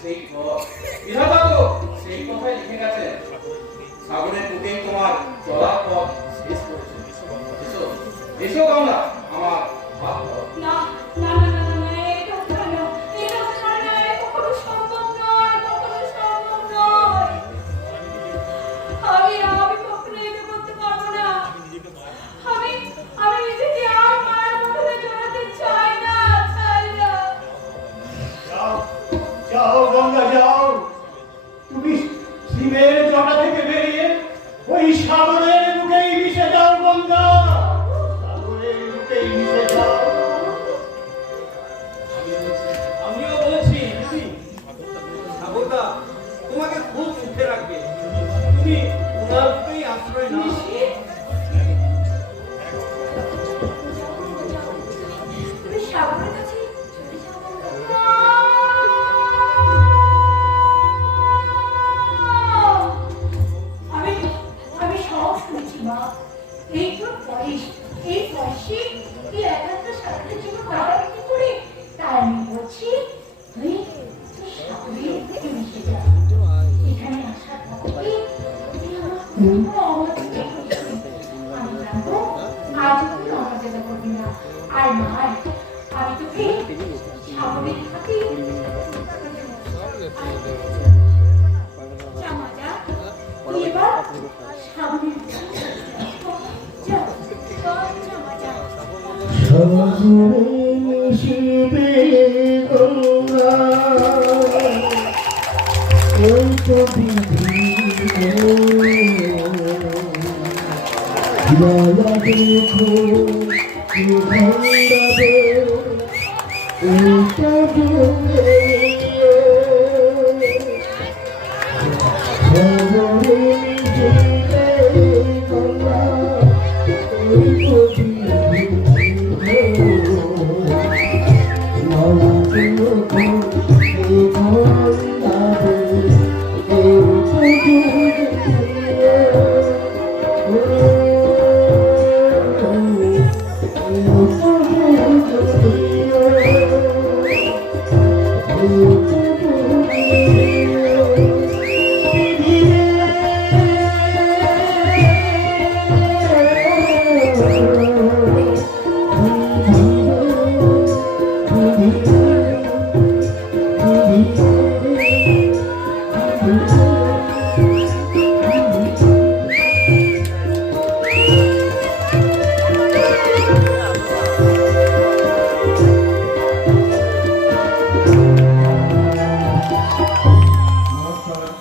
সেই ঘর। বিধাতা তো সেই কথাই লিখে গেছেন, সাগরের বুকেই তোমার চলার পথ শেষ করেছে। এসো এসো কমলা, আমার হাত ধরো। না না না না না না, এটা হতে পারে না, এটা হতে পারে না, এটা কখনো সম্ভব নয়, কখনো সম্ভব নয়। আমি কখনো এটা করতে পারবো না। আমি নিজেকে আর মায়ের মুখে জড়াতে চাই না, চাই না। যাও যাও গঙ্গা যাও, তুমি শিবের জটা থেকে বেরিয়ে ওই সাগরের বুকেই মিশে যাও গঙ্গা, সাগরের বুকেই মিশে যাও। আমিও বলছি দিদি, ঠাকুরদা তোমাকে খুব সুখে রাখবে, তুমি ওনার উপরেই আশ্রয় নাও। তুমি সাগরের কাছে চলে যাও। আমি সব শুনেছি মা। এই তো বয়স, এই বয়সে তুই একাত্তর সাগরের জন্য খাবার কি করে? তাই আমি বলছি তুই সাগরের দিকে মিশে যা। এখানে আসার পরে তুই আমার কোনো অমর্যাদা করবি না। আমি জানবো আজ কোনো অমর্যাদা করবি না। আর মা, আমি তোকে সাগরের হাতে জামা যা, তুই এবার সাগরের যা, জামা যা। সাগরে মিশিবে গঙ্গা, এই তো বিধি দয়া দেখো কি ভান্ডারে, এই তো যুগে